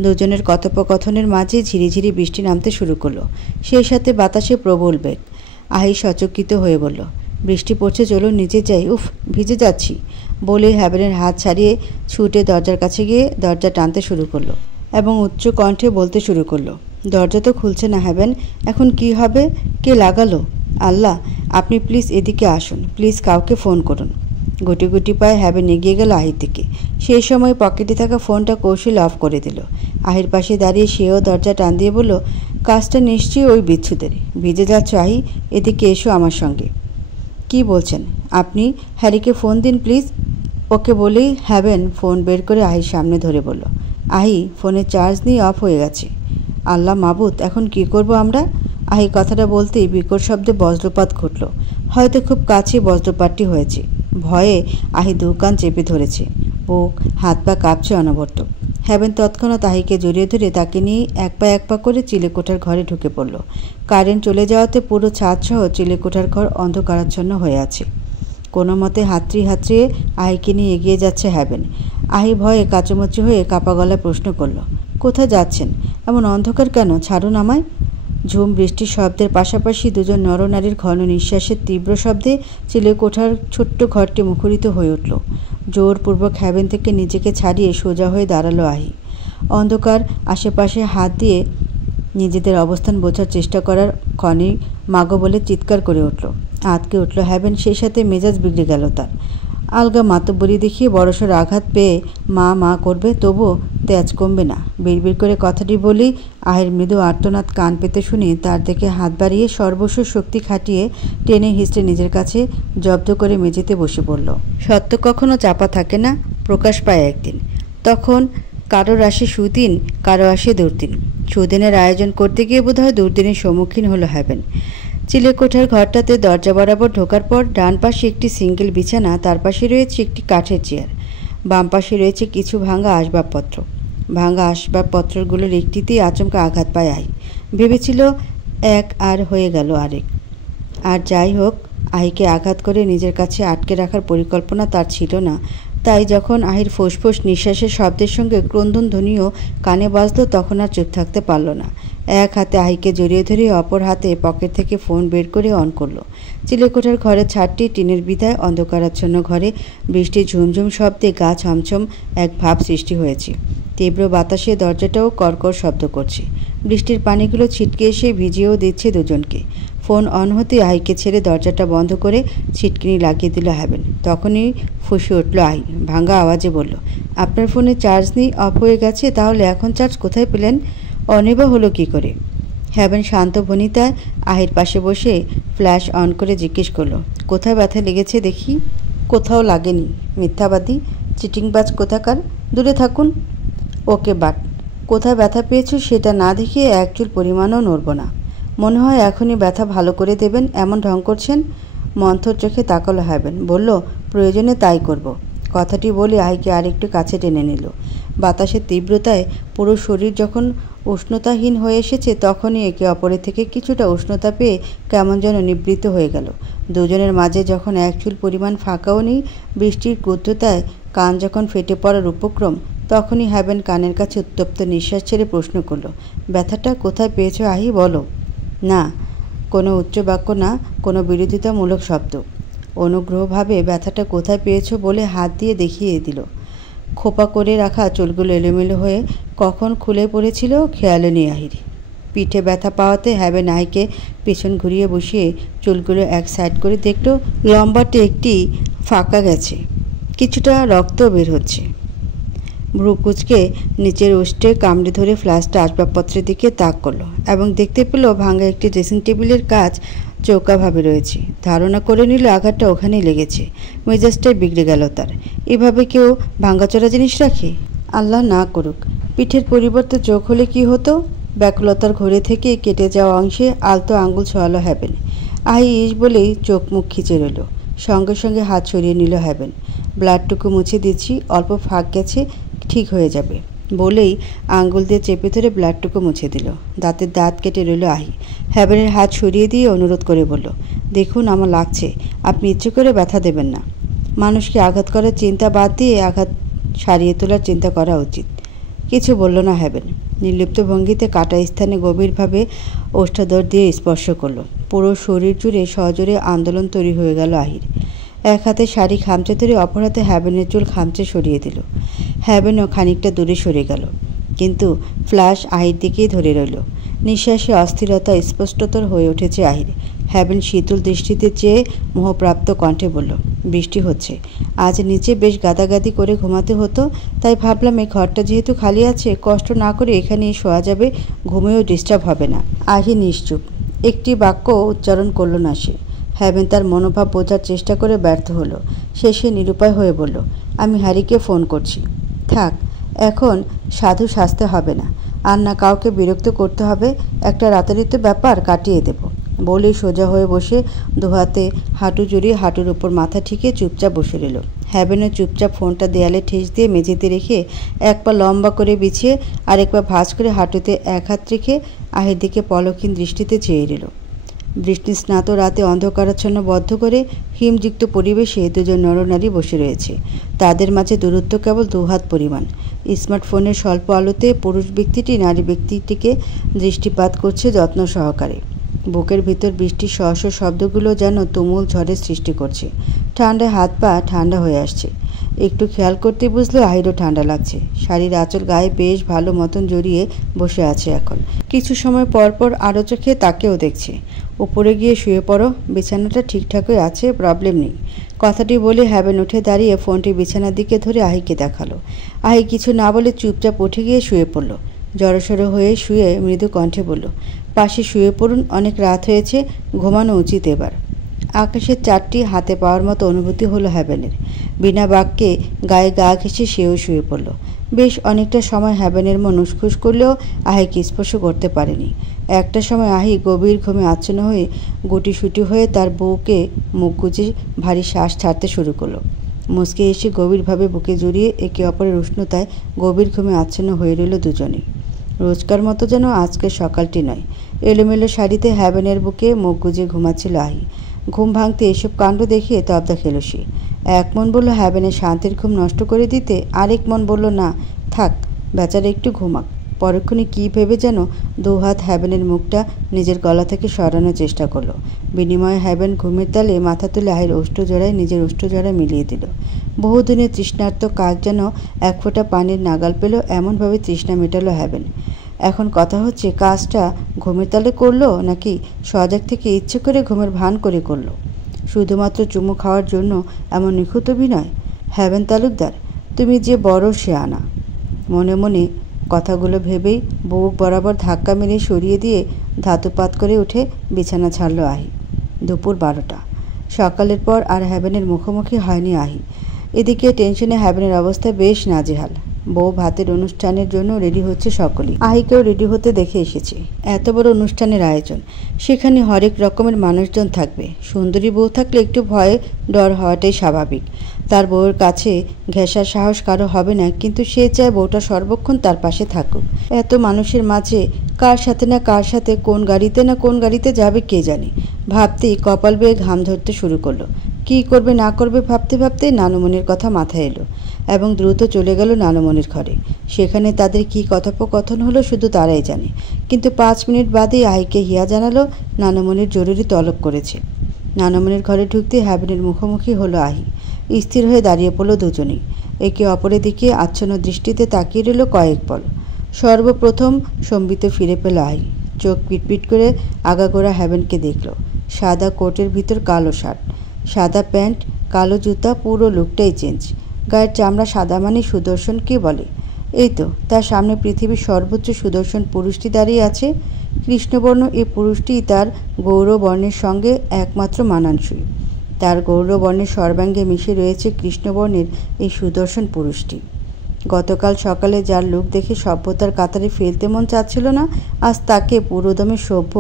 দুজনের কথোপকথনের মাঝে ঝিরিঝিরি বৃষ্টি নামতে শুরু করলো, সেই সাথে বাতাসে প্রবল বেগ। আহি সচকিত হয়ে বলল, বৃষ্টি পড়ছে, চলো নিচে যাই, উফ ভিজে যাচ্ছি। বলে হ্যাভেনের হাত ছাড়িয়ে ছুটে দরজার কাছে গিয়ে দরজা টানতে শুরু করলো এবং উচ্চ কণ্ঠে বলতে শুরু করলো, দরজা তো খুলছে না হ্যাভেন, এখন কি হবে? কে লাগালো? আল্লাহ, আপনি প্লিজ এদিকে আসুন, প্লিজ কাউকে ফোন করুন। গুটি গুটি পায়ে হ্যাভেন এগিয়ে গেল আহির দিকে। সেই সময় পকেটে থাকা ফোনটা কৌশলে অফ করে দিল। আহির পাশে দাঁড়িয়ে সেও দরজা টান দিয়ে বলল, কাজটা নিশ্চয়ই ওই বিচ্ছুদের। ভিজে যাচ্ছ আহি, এদিকে এসো আমার সঙ্গে। কি বলছেন আপনি? হ্যারিকে ফোন দিন প্লিজ। ওকে বলেই হ্যাভেন ফোন বের করে আহির সামনে ধরে বলল, আহি, ফোনের চার্জ নিয়ে অফ হয়ে গেছে। আল্লাহ মাবুদ, এখন কি করব আমরা? আহি কথাটা বলতেই বিকট শব্দে বজ্রপাত ঘটল। হয়তো খুব কাছে বজ্রপাতটি হয়েছে। ভয়ে আহি 2 কান চেপে ধরেছে, বুক হাত পা কাঁপছে অনবরত। হ্যাভেন তৎক্ষণাৎ আহিকে জড়িয়ে ধরে তাকে নিয়ে এক পা করে চিলেকোঠার ঘরে ঢুকে পড়ল। কারেন্ট চলে যাওয়াতে পুরো ছাদসহ চিলেকোঠার ঘর অন্ধকারাচ্ছন্ন হয়ে আছে। কোনো মতে হাতড়িয়ে আহিকে নিয়ে এগিয়ে যাচ্ছে হ্যাভেন। আহি ভয়ে কাচুমাচু হয়ে কাপা গলায় প্রশ্ন করল, কোথায় যাচ্ছেন? এমন অন্ধকার কেন? ছাড়ুন আমায়। ঝুম বৃষ্টির শব্দের পাশাপাশি দুজন নরনারীর ঘন নিঃশ্বাসের তীব্র শব্দে চিলেকোঠার ছোট্ট ঘরটি মুখরিত হয়ে উঠল। জোরপূর্বক হ্যাভেন থেকে নিজেকে ছাড়িয়ে সোজা হয়ে দাঁড়ালো আহি। অন্ধকার আশেপাশে হাত দিয়ে নিজেদের অবস্থান বোঝার চেষ্টা করার ক্ষণে মাগো বলে চিৎকার করে উঠল। আঁতকে উঠল হ্যাভেন, সেই সাথে মেজাজ বিগড়ে গেল তার। আলগা মাতব্বরি দেখিয়ে বড়সড় আঘাত পেয়ে মা করবে, তবুও তেজ কমবে না। বিড়বিড় করে কথাটি বলেই আহির মৃদু আর্তনাদ কান পেতে শুনে তার দিকে হাত বাড়িয়ে সর্বস্ব শক্তি খাটিয়ে টেনে হিঁচড়ে নিজের কাছে জব্দ করে মেঝেতে বসে পড়ল। সত্য কখনো চাপা থাকে না, প্রকাশ পায় একদিন। তখন কারোর আসে সুদিন, কারো আসে দুর্দিন। সুদিনের আয়োজন করতে গিয়ে বোধহয় দুর্দিনের সম্মুখীন হলো হ্যাভেন। চিলেকোঠার ঘরটাতে দরজা বরাবর ঢোকার পর ডান পাশে একটি সিঙ্গেল বিছানা, তার পাশে রয়েছে একটি কাঠের চেয়ার, বাম পাশে রয়েছে কিছু ভাঙা আসবাবপত্র। ভাঙা আসবাবপত্রগুলোর একটিতেই আচমকা আঘাত পায় আহি। ভেবেছিল এক, আর হয়ে গেল আরেক। আর যাই হোক, আহিকে আঘাত করে নিজের কাছে আটকে রাখার পরিকল্পনা তার ছিল না। তাই যখন আহির ফোঁস নিঃশ্বাসের শব্দের সঙ্গে ক্রন্দন ধ্বনিও কানে বাজল, তখন আর চুপ থাকতে পারল না। এক হাতে আহিকে জড়িয়ে ধরে অপর হাতে পকেট থেকে ফোন বের করে অন করল। চিলেকোঠার ঘরের ছাদটি টিনের বিধায় অন্ধকারাচ্ছন্ন ঘরে বৃষ্টির ঝুমঝুম শব্দে গা ছমছম এক ভাব সৃষ্টি হয়েছে। তীব্র বাতাসে দরজাটাও কড়কড় শব্দ করছে। বৃষ্টির পানিগুলো ছিটকে এসে ভিজিয়েও দিচ্ছে দুজনকে। ফোন অন হতে আহিকে ছেড়ে দরজাটা বন্ধ করে ছিটকিনি লাগিয়ে দিল হ্যাভেন। তখনই ফুঁসে উঠল আহি, ভাঙা আওয়াজে বলল, আপনার ফোনে চার্জ নেই, অফ হয়ে গেছে। তাহলে এখন চার্জ কোথায় পেলেন? অনেবা হলো কি করে? হ্যাভেন শান্ত ভনিতায় আহির পাশে বসে ফ্ল্যাশ অন করে জিজ্ঞেস করলো, কোথায় ব্যথা লেগেছে দেখি? কোথাও লাগেনি, মিথ্যাবাদী, চিটিংবাজ কোথাকার, দূরে থাকুন। ওকে বাট, কোথায় ব্যথা পেয়েছো সেটা না দেখিয়ে এক চুল পরিমাণও নড়ব না। মনে হয় এখনই ব্যথা ভালো করে দেবেন, এমন ঢং করছেন। মন্থর চোখে তাকালো হ্যাভেন, বলল, প্রয়োজনে তাই করব। কথাটি বলে আহিকে আরেকটু কাছে টেনে নিল। বাতাসের তীব্রতায় পুরো শরীর যখন উষ্ণতাহীন হয়ে এসেছে, তখনই একে অপরের থেকে কিছুটা উষ্ণতা পেয়ে কেমন যেন নিবৃত্ত হয়ে গেল। দুজনের মাঝে যখন এক চুল পরিমাণ ফাঁকাও নেই, বৃষ্টির ক্রুদ্ধতায় কান যখন ফেটে পড়ার উপক্রম, তখনই হ্যাভেন কানের কাছে উত্তপ্ত নিঃশ্বাস ছেড়ে প্রশ্ন করল, ব্যথাটা কোথায় পেয়েছ আহি, বলো। না, কোনো উচ্চ বাক্য না, কোনো বিরোধিতামূলক শব্দ। অনুগ্রহভাবে ব্যথাটা কোথায় পেয়েছ বলে হাত দিয়ে দেখিয়ে দিল। খোপা করে রাখা চুলগুলো এলোমেলো হয়ে কখন খুলে পড়েছিল খেয়ালও নেই আহির। পিঠে ব্যথা পাওয়াতে হ্যাভেন আহিকে পেছন ঘুরিয়ে বসিয়ে চুলগুলো এক সাইড করে দেখল লম্বাটে একটি ফাঁকা গেছে, কিছুটা রক্ত বের হচ্ছে। ভ্রু কুচকে নিচের ওষ্ঠে কামড়ে ধরে ফ্ল্যাশটা আসবাবপত্রের দিকে তাক করলো এবং দেখতে পেল ভাঙা একটি ড্রেসিং টেবিলের কাজ চৌকাভাবে রয়েছে। ধারণা করে নিল আঘাতটা ওখানেই লেগেছে। মেজাজটাই বিগড়ে গেল তার। এভাবে কেউ ভাঙাচোরা জিনিস রাখে? আল্লাহ না করুক। পিঠের পরিবর্তে চোখ হলে কি হতো? ব্যাকুলতার ঘরে থেকে কেটে যাওয়া অংশে আলতো আঙুল ছোঁয়ালো হ্যাভেন। আহি ইস বলেই চোখ মুখ খিচে রইল। সঙ্গে সঙ্গে হাত সরিয়ে নিল হ্যাভেন। ব্লাডটুকু মুছে দিচ্ছি, অল্প ফাঁক গেছে, ঠিক হয়ে যাবে বলেই আঙ্গুল দিয়ে চেপে ধরে ব্লাডটুকু মুছে দিল। দাঁতের দাঁত কেটে রইল আহি। হ্যাভেনের হাত সরিয়ে দিয়ে অনুরোধ করে বলল, দেখুন আমার লাগছে, আপনি ইচ্ছে করে ব্যথা দেবেন না। মানুষকে আঘাত করার চিন্তা বাদ দিয়ে আঘাত সারিয়ে তোলার চিন্তা করা উচিত। কিছু বলল না হ্যাভেন। নির্লিপ্ত ভঙ্গিতে কাটা স্থানে গভীরভাবে ওষ্ঠাধর দিয়ে স্পর্শ করল। পুরো শরীর জুড়ে সজোরে আন্দোলন তৈরি হয়ে গেল আহির। এক হাতে শাড়ি খামচে ধরে অপর হাতে হ্যাভেনের চুল খামচে সরিয়ে দিল। হ্যাভেনও খানিকটা দূরে সরে গেল, কিন্তু ফ্ল্যাশ আহির দিকেই ধরে রইল। নিঃশ্বাসে অস্থিরতা স্পষ্টতর হয়ে উঠেছে আহির। হ্যাভেন শীতল দৃষ্টিতে চেয়ে মোহপ্রাপ্ত কণ্ঠে বলল, বৃষ্টি হচ্ছে, আজ নিচে বেশ গাদাগাদি করে ঘুমাতে হতো, তাই ভাবলাম এই ঘরটা যেহেতু খালি আছে, কষ্ট না করে এখানেই শোয়া যাবে, ঘুমেও ডিস্টার্ব হবে না। আহি নিশ্চুপ, একটি বাক্য উচ্চারণ করল না সে। হ্যাভেন তার মনোভাব বোঝার চেষ্টা করে ব্যর্থ হলো। শেষে নিরুপায় হয়ে বলল, আমি হ্যারিকে ফোন করছি। থাক, এখন সাধু সাজতে হবে না, আর না কাউকে বিরক্ত করতে হবে, একটা রাতারিত ব্যাপার, কাটিয়ে দেব। বলেই সোজা হয়ে বসে দুহাতে হাঁটু জড়িয়ে হাঁটুর উপর মাথা ঠেকিয়ে চুপচাপ বসে রইল। হ্যাভেনও চুপচাপ ফোনটা দেয়ালে ঠেস দিয়ে মেঝেতে রেখে এক পা লম্বা করে বিছিয়ে আরেক পা ভাঁজ করে হাঁটুতে এক হাত রেখে আহির দিকে পলকহীন দৃষ্টিতে চেয়ে রইল। বৃষ্টিস্নাত রাতে অন্ধকারাচ্ছন্ন বদ্ধ করে হিমযুক্ত পরিবেশে দুজন নরনারী বসে রয়েছে। তাদের মাঝে দূরত্ব কেবল দুহাত পরিমাণ। স্মার্টফোনের স্বল্প আলোতে পুরুষ ব্যক্তিটি নারী ব্যক্তিটিকে দৃষ্টিপাত করছে যত্ন সহকারে। বুকের ভিতর বৃষ্টির সহস্র শব্দগুলো যেন তুমুল ঝড়ের সৃষ্টি করছে। ঠান্ডায় হাত পা ঠান্ডা হয়ে আসছে। একটু খেয়াল করতে বুঝলো আহিরও ঠান্ডা লাগছে। শাড়ির আঁচল গায়ে বেশ ভালো মতন জড়িয়ে বসে আছে এখন। কিছু সময় পর পর আরও চোখে তাকেও দেখছে। উপরে গিয়ে শুয়ে পড়ো, বিছানাটা ঠিকঠাকই আছে, প্রবলেম নেই। কথাটি বলে হ্যাভেন উঠে দাঁড়িয়ে ফোনটি বিছানার দিকে ধরে আহিকে দেখালো। আহি কিছু না বলে চুপচাপ উঠে গিয়ে শুয়ে পড়ল। জড়সড় হয়ে শুয়ে মৃদু কণ্ঠে বলল, পাশে শুয়ে পড়ুন, অনেক রাত হয়েছে, ঘুমানো উচিত এবার। আকাশের চারটি হাতে পাওয়ার মতো অনুভূতি হলো হ্যাভেনের। বিনা বাক্যে গায়ে গা ঘেঁষে সেও শুয়ে পড়ল। বেশ অনেকটা সময় হ্যাভেনের মন উসখুস করলেও আহিকে স্পর্শ করতে পারেনি। একটা সময় আহি গভীর ঘুমে আচ্ছন্ন হয়ে গুটিসুটি হয়ে তার বউকে মুখ গুজে ভারী শ্বাস ছাড়তে শুরু করলো। মুচকে এসে গভীরভাবে বুকে জড়িয়ে একে অপরের উষ্ণতায় গভীর ঘুমে আচ্ছন্ন হয়ে রইল দুজনেই। রোজকার মতো যেন আজকের সকালটি নয়। এলোমেলো শাড়িতে হ্যাভেনের বুকে মুখ গুজে ঘুমাচ্ছিল আহি। ঘুম ভাঙতে এসব কাণ্ড দেখিয়ে তবদা খেল সে। এক মন বলল হ্যাভেনের শান্তির ঘুম নষ্ট করে দিতে, আরেক মন বলল না, থাক, বেচারা একটু ঘুমাক। পরক্ষণে কী ভেবে যেন দুহাত হ্যাভেনের মুখটা নিজের গলা থেকে সরানোর চেষ্টা করলো। বিনিময়ে হ্যাভেন ঘুমের তালে মাথা তুলে আহির ওষ্ঠজোড়ায় নিজের ওষ্ঠজোড়া মিলিয়ে দিল। বহুদিনের তৃষ্ণার্ত কাক যেন এক ফোঁটা পানির নাগাল পেল, এমনভাবে তৃষ্ণা মেটালো হ্যাভেন। এখন কথা হচ্ছে, কাজটা ঘুমের তালে করলো নাকি সজাগ থেকে ইচ্ছে করে ঘুমের ভান করে করলো? শুধুমাত্র চুমু খাওয়ার জন্য এমন নিখুঁত অভিনয়? হ্যাভেন তালুকদার, তুমি যে বড় শেয়ানা। মনে মনে কথাগুলো ভেবেই বুক বরাবর ধাক্কা মেরে সরিয়ে দিয়ে ধাতুপাত করে উঠে বিছানা ছাড়ল আহি। দুপুর 12টা। সকালের পর আর হ্যাভেনের মুখোমুখি হয়নি আহি। এদিকে টেনশনে হ্যাভেনের অবস্থা বেশ নাজেহাল। বউ ভাতের অনুষ্ঠানের জন্য রেডি হচ্ছে সকলেই। আহিকেও রেডি হতে দেখে এসেছে। এত বড় অনুষ্ঠানের আয়োজন, সেখানে হরেক রকমের মানুষজন থাকবে। সুন্দরী বউ থাকলে একটু ভয়ে ডর হওয়াটাই স্বাভাবিক। তার বউয়ের কাছে ঘেঁষার সাহস কারো হবে না, কিন্তু সে চায় বউটা সর্বক্ষণ তার পাশে থাকুক। এত মানুষের মাঝে কার সাথে না কার সাথে কোন গাড়িতে যাবে কে জানে। ভাবতেই কপাল বেয়ে ঘাম ধরতে শুরু করলো। কী করবে না করবে ভাবতে ভাবতে নানুমণির কথা মাথায় এলো এবং দ্রুত চলে গেল নানুমণির ঘরে। সেখানে তাদের কী কথোপকথন হলো শুধু তারাই জানে। কিন্তু 5 মিনিট বাদেই আহিকে হিয়া জানালো নানুমণির জরুরি তলব করেছে। নানুমণির ঘরে ঢুকতে হ্যাভেনের মুখোমুখি হলো আহি। স্থির হয়ে দাঁড়িয়ে পড়ল দুজনেই। একে অপরের দিকে আচ্ছন্ন দৃষ্টিতে তাকিয়ে রইল কয়েক পল। সর্বপ্রথম সম্বিত ফিরে পেল আহি। চোখ পিটপিট করে আগাগোড়া হ্যাভেনকে দেখল। সাদা কোটের ভিতর কালো শার্ট, সাদা প্যান্ট, কালো জুতা, পুরো লুকটাই চেঞ্জ। গায়ের চামড়া সাদা মানে সুদর্শন কে বলে? এই তো তার সামনে পৃথিবীর সর্বোচ্চ সুদর্শন পুরুষটি দাঁড়িয়ে আছে। কৃষ্ণবর্ণ এই পুরুষটিই তার গৌরবর্ণের সঙ্গে একমাত্র মানানসই। তার গৌরবর্ণের সর্বাঙ্গে মিশে রয়েছে কৃষ্ণবর্ণের এই সুদর্শন পুরুষটি। গতকাল সকালে যার লুক দেখে সভ্যতার কাতারে ফেলতে মন চাচ্ছিল না, আজ তাকে পুরোদমে সভ্য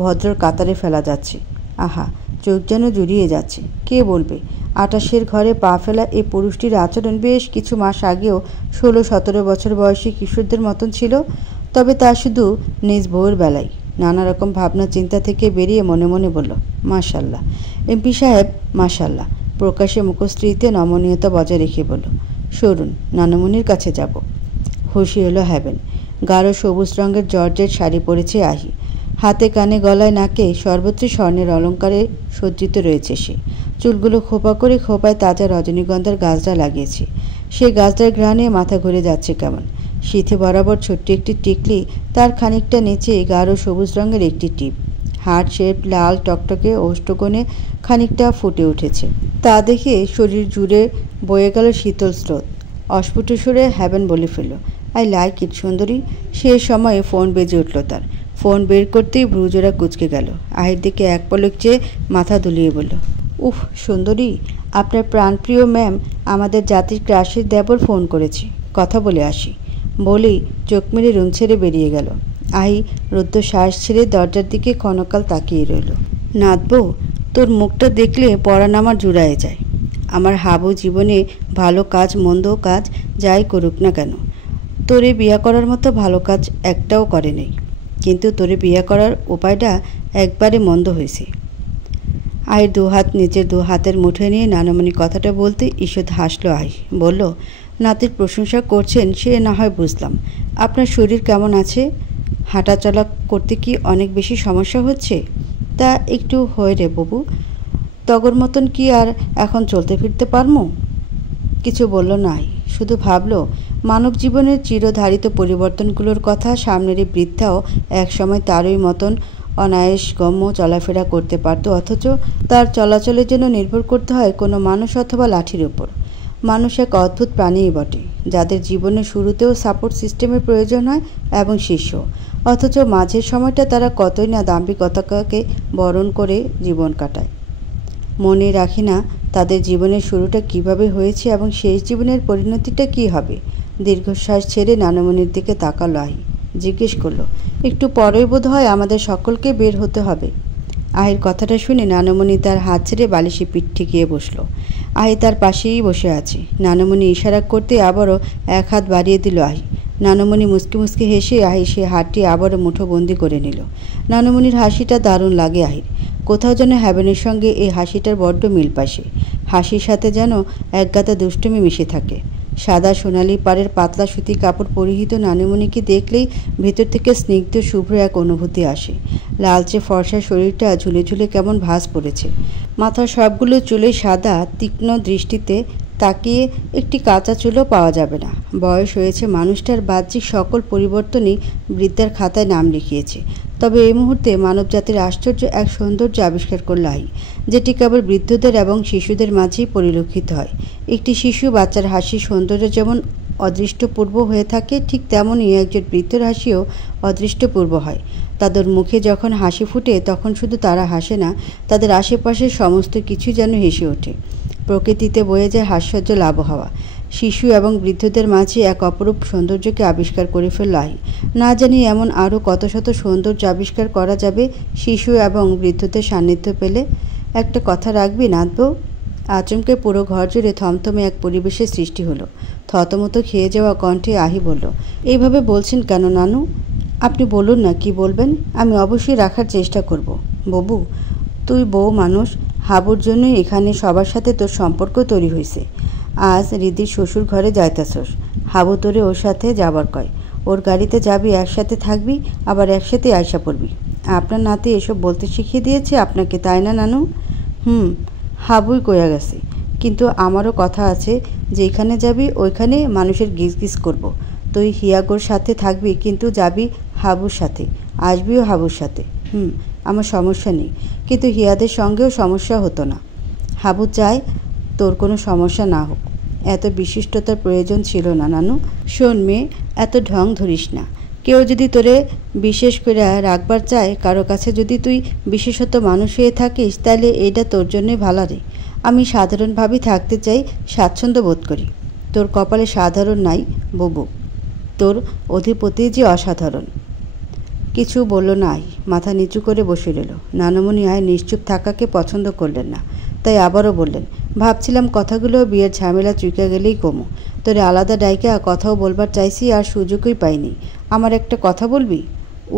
ভদ্রর কাতারে ফেলা যাচ্ছে। আহা, চোখ যেন জুড়িয়ে যাচ্ছে। কে বলবে 28-এর ঘরে পা ফেলা এই পুরুষটির আচরণ বেশ কিছু মাস আগেও 16-17 বছর বয়সী কিশোরদের মতন ছিল। তবে তা শুধু নিজ বউয়ের বেলায়। নানা রকম ভাবনা চিন্তা থেকে বেরিয়ে মনে মনে বলল, মাশাল্লাহ এমপি সাহেব, মাশাল্লাহ। প্রকাশ্যে মুখশ্রীতে নমনীয়তা বজায় রেখে বলল, সরুন, নানুমণির কাছে যাব। খুশি হলো হ্যাভেন। গাঢ় সবুজ রঙের জর্জেট শাড়ি পরেছে আহি। হাতে কানে গলায় নাকে সর্বত্র স্বর্ণের অলঙ্কারে সজ্জিত রয়েছে সে। চুলগুলো খোপা করে খোপায় তাজা রজনীগন্ধার গাছড়া লাগিয়েছে। সে গাছড়ার ঘ্রাণে মাথা ঘুরে যাচ্ছে কেমন। শীতে বরাবর ছোট্ট একটি টিকলি, তার খানিকটা নিচে গাঢ় সবুজ রঙের একটি টিপ। হার্ট শেপ লাল টকটকে ওষ্ঠকোণে খানিকটা ফুটে উঠেছে। তা দেখে শরীর জুড়ে বয়ে গেল শীতল স্রোত। অস্ফুট সুরে হ্যাভেন বলে ফেলল, আই লাইক ইট সুন্দরী। সে সময়ে ফোন বেজে উঠল তার। ফোন বের করতেই ভ্রুজোড়া কুঁচকে গেল। আহির দিকে এক পলক চেয়ে মাথা দুলিয়ে বলল, উফ সুন্দরী, আপনার প্রাণপ্রিয় ম্যাম, আমাদের জাতির ক্রাশের দেবর ফোন করেছে, কথা বলে আসি। বলেই চোখ মেরে রুম ছেড়ে বেরিয়ে গেল। আহি রুদ্ধশ্বাস ছেড়ে দরজার দিকে ক্ষণকাল তাকিয়ে রইল। নাথবউ, তোর মুখটা দেখলে পরাণ আমার জুড়ায়ে যায়। আমার হাবু জীবনে ভালো কাজ মন্দ কাজ যাই করুক না কেন, তোরে বিয়া করার মতো ভালো কাজ একটাও করে নেই, কিন্তু তোরে বিয়া করার উপায়টা একবারে মন্দ হয়েছে। আহির দুহাত নিজের দু হাতের মুঠোয় নিয়ে নানামণি কথাটা বলতে ঈষৎ হাসলো। আহি বলল, নাতির প্রশংসা করছেন সে না হয় বুঝলাম, আপনার শরীর কেমন আছে? হাঁটাচলা করতে কি অনেক বেশি সমস্যা হচ্ছে? তা একটু হয় রে বাবু, তগর মতন কি আর এখন চলতে ফিরতে পারমো? কিছু বলল না, শুধু ভাবল মানব জীবনের চিরধারিত পরিবর্তনগুলোর কথা। সামনের এই বৃদ্ধাও একসময় তারই মতন অনায়াসগম্য চলাফেরা করতে পারত, অথচ তার চলাচলের জন্য নির্ভর করতে হয় কোনো মানুষ অথবা লাঠির উপর। মানুষ এক অদ্ভুত প্রাণীই বটে, যাদের জীবনের শুরুতেও সাপোর্ট সিস্টেমের প্রয়োজন হয় এবং শীর্ষ, অথচ মাঝের সময়টা তারা কতই না দাম্ভিকতাকে বরণ করে জীবন কাটায়। মনে রাখি না তাদের জীবনের শুরুটা কিভাবে হয়েছে এবং শেষ জীবনের পরিণতিটা কি হবে। দীর্ঘশ্বাস ছেড়ে নানামণির দিকে তাকালো আহি, জিজ্ঞেস করলো, একটু পরেই বোধ হয় আমাদের সকলকে বের হতে হবে? আহির কথাটা শুনে নানামণি তার হাত ছেড়ে বালিশে পিঠ ঠেকিয়ে বসলো। আহি তার পাশেই বসে আছে। নানামণি ইশারা করতে আবারও এক হাত বাড়িয়ে দিল আহি। নানামণি মুসকি মুসকি হেসে আহি সে হাতটি আবারও মুঠোবন্দি করে নিল। নানামণির হাসিটা দারুণ লাগে আহির। কোথাও যেন হ্যাভেনের সঙ্গে এই হাসিটার বড্ড মিল পাশে। হাসির সাথে যেন একগাদা দুষ্টুমি মিশে থাকে। সাদা সোনালি পাড়ের পাতলা সুতি কাপড় পরিহিত নানামণিকে দেখলেই ভেতর থেকে স্নিগ্ধ শুভ্র এক অনুভূতি আসে। লালচে ফর্সা শরীরটা ঝুলে ঝুলে কেমন ভাঁজ পড়েছে। মাথার সবগুলো চুলে সাদা, তীক্ষ্ণ দৃষ্টিতে তাকিয়ে একটি কাঁচা চুলও পাওয়া যাবে না। বয়স হয়েছে মানুষটার, বাহ্যিক সকল পরিবর্তনই বৃদ্ধার খাতায় নাম লিখিয়েছে। তবে এই মুহূর্তে মানবজাতির আশ্চর্য এক সৌন্দর্য আবিষ্কার করল আহি, যেটি কেবল বৃদ্ধদের এবং শিশুদের মাঝেই পরিলক্ষিত হয়। একটি শিশু বাচ্চার হাসির সৌন্দর্য যেমন অদৃষ্টপূর্ব হয়ে থাকে, ঠিক তেমনই একজন বৃদ্ধর হাসিও অদৃষ্টপূর্ব হয়। তাদের মুখে যখন হাসি ফুটে তখন শুধু তারা হাসে না, তাদের আশেপাশের সমস্ত কিছু যেন হেসে ওঠে। প্রকৃতিতে বয়ে যায় হাস্যোজ্জ্বল আবহাওয়া। শিশু এবং বৃদ্ধদের মাঝে এক অপরূপ সৌন্দর্যকে আবিষ্কার করে ফেলল আহি। না জানি এমন আরও কত শত সৌন্দর্য আবিষ্কার করা যাবে শিশু এবং বৃদ্ধদের সান্নিধ্য পেলে। একটা কথা রাখবি নাথবউ? আচমকে পুরো ঘর জুড়ে থমথমে এক পরিবেশের সৃষ্টি হলো। থতমত খেয়ে যাওয়া কণ্ঠে আহি বলল, এইভাবে বলছেন কেন নানু? আপনি বলুন না কি বলবেন, আমি অবশ্যই রাখার চেষ্টা করব। বাবু, তুই বউ মানুষ, হাবুর জন্যই এখানে সবার সাথে তোর সম্পর্ক তৈরি হয়েছে। আজ রিদির শ্বশুর ঘরে যাইতাছস, হাবু তোরে ওর সাথে যাবার কয়। ওর গাড়িতে যাবি, একসাথে থাকবি, আবার একসাথে আয়সা পড়বি। আপনার নাতি এসব বলতে শিখিয়ে দিয়েছে আপনাকে, তাই না নানু? হাবুই কইয়া গেছে, কিন্তু আমারও কথা আছে, যেখানে যাবি ওইখানে মানুষের গিজ গিজ করব। তুই হিয়াগোর সাথে থাকবি, কিন্তু যাবি হাবুর সাথে, আসবিও হাবুর সাথে। আমার সমস্যা নেই, কিন্তু হিয়াদের সঙ্গেও সমস্যা হতো না। হাবু চায় তোর কোনো সমস্যা না হোক। এত বিশিষ্টতার প্রয়োজন ছিল না নানু। শোন মেয়ে, এত ঢং ধরিস না। কেউ যদি তোরে বিশেষ করে রাখবার চায়, কারো কাছে যদি তুই বিশেষত মানুষ হয়ে থাকিস, তাহলে এইটা তোর জন্যই ভালো রে। আমি সাধারণভাবেই থাকতে চাই, স্বাচ্ছন্দ্য বোধ করি। তোর কপালে সাধারণ নাই ববু, তোর অধিপতি যে অসাধারণ। কিছু বলল না আই, মাথা নিচু করে বসে রইল। নানামণি আয় নিশ্চুপ থাকাকে পছন্দ করলেন না, তাই আবারও বললেন, ভাবছিলাম কথাগুলো বিয়ের ঝামেলা চুকে গেলেই কমো। তোরে আলাদা ডাইকা কথাও বলবার চাইছি, আর সুযোগই পাইনি। আমার একটা কথা বলবি?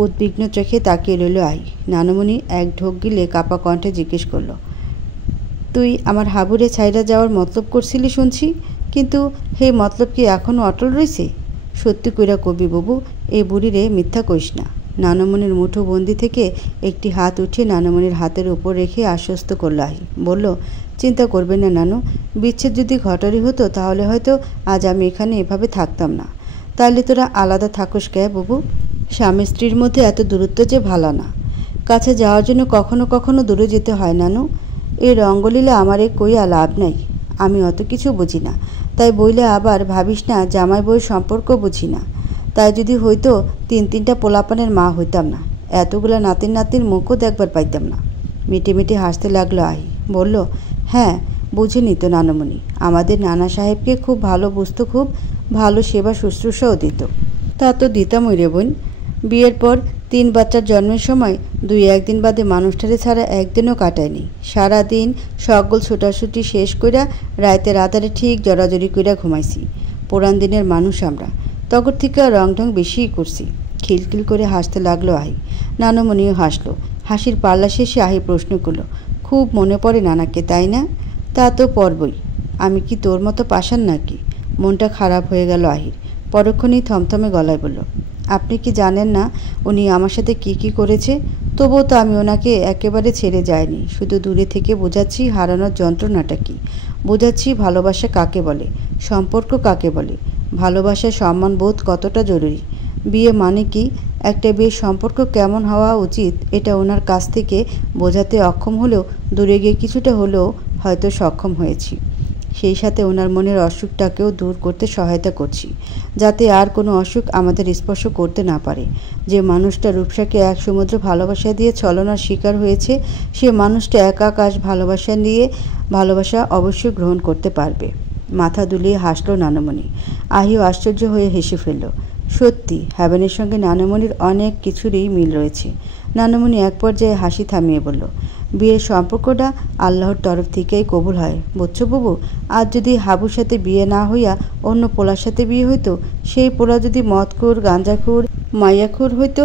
উদ্বিগ্ন চোখে তাকিয়ে রইল আই। নানামণি এক ঢোক গিলে কাপা কণ্ঠে জিজ্ঞেস করল, তুই আমার হাবুরে ছাইরা যাওয়ার মতলব করছিলি শুনছি, কিন্তু হে মতলব কি এখনও অটল রয়েছে? সত্যি কইরা কবি বাবু, এই বুড়িরে মিথ্যা কইস না। নানামণির মুঠোবন্দি থেকে একটি হাত উঠিয়ে নানামণির হাতের উপর রেখে আশ্বস্ত করল আহি। বলল, চিন্তা করবেন না নানু, বিচ্ছেদ যদি ঘটারই হতো তাহলে হয়তো আজ আমি এখানে এভাবে থাকতাম না। তাহলে তোরা আলাদা থাকোস কে বাবু? স্বামী স্ত্রীর মধ্যে এত দূরত্ব যে ভালো না। কাছে যাওয়ার জন্য কখনো কখনো দূরে যেতে হয় নানু। এই রঙ্গলীলা আমারে কইয়া লাভ নাই, আমি অত কিছু বুঝি না। তাই বইলে আবার ভাবিস না জামাই বউয়ের সম্পর্ক বুঝি না। তাই যদি হইতো 3-3টা পোলাপানের মা হইতাম না, এতগুলা নাতির নাতির মুখও দেখবার পাইতাম না। মিটে মিটে হাসতে লাগলো আহি। বলল, হ্যাঁ বুঝিনি তো নানমণি, আমাদের নানা সাহেবকে খুব ভালো বুঝতো, খুব ভালো সেবা শুশ্রূষাও দিত। তা তো দিতামই রে বোন, বিয়ের পর 3 বাচ্চার জন্মের সময় 2-1 দিন বাদে মানুষটারে ছাড়া একদিনও কাটায়নি। সারাদিন সকল ছোটাছুটি শেষ কইরা রাতের আধারে ঠিক জড়াজড়ি কইরা ঘুমাইছি। পুরান দিনের মানুষ আমরা, তখন থেকে রং ঢং বেশিই করছি। খিলখিল করে হাসতে লাগলো আহি। নানুমণিও হাসলো। হাসির পাল্লা শেষে আহি প্রশ্ন করলো, খুব মনে পড়ে নানাকে, তাই না? তা তো পড়বই। আমি কি তোর মতো পাষাণ নাকি? মনটা খারাপ হয়ে গেল আহির। পরক্ষণেই থমথমে গলায় বলল, আপনি কি জানেন না উনি আমার সাথে কি কি করেছে? তবুও তো আমি ওনাকে একেবারে ছেড়ে যাইনি। শুধু দূরে থেকে বোঝাচ্ছি হারানোর যন্ত্রণাটা কি, বোঝাচ্ছি ভালোবাসা কাকে বলে, সম্পর্ক কাকে বলে, ভালোবাসার সম্মানবোধ কতটা জরুরি, বিয়ে মানে কি, একটা বিয়ের সম্পর্ক কেমন হওয়া উচিত, এটা ওনার কাছ থেকে বোঝাতে অক্ষম হলেও দূরে গিয়ে কিছুটা হলেও হয়তো সক্ষম হয়েছি। সেই সাথে ওনার মনের অসুখটাকেও দূর করতে সহায়তা করছি, যাতে আর কোনো অসুখ আমাদের স্পর্শ করতে না পারে। যে মানুষটা রূপসাকে এক সমুদ্র ভালোবাসা দিয়ে ছলনার শিকার হয়েছে, সে মানুষটা এক আকাশ ভালোবাসা অবশ্যই গ্রহণ করতে পারবে। মাথা দুলিয়ে হাসলো নানুমণি। আহিও আশ্চর্য হয়ে হেসে ফেলল। সত্যি হ্যাভেনের সঙ্গে নানুমণির অনেক কিছুরই মিল রয়েছে। নানুমণি এক পর্যায়ে হাসি থামিয়ে বলল, বিয়ের সম্পর্কটা আল্লাহর তরফ থেকেই কবুল হয়, বুঝছো বুবু? আর যদি হাবুর সাথে বিয়ে না হইয়া অন্য পোলার সাথে বিয়ে হইতো, সেই পোলা যদি মদখোর, গাঁজাখোর, মাইয়াখোর হইতো,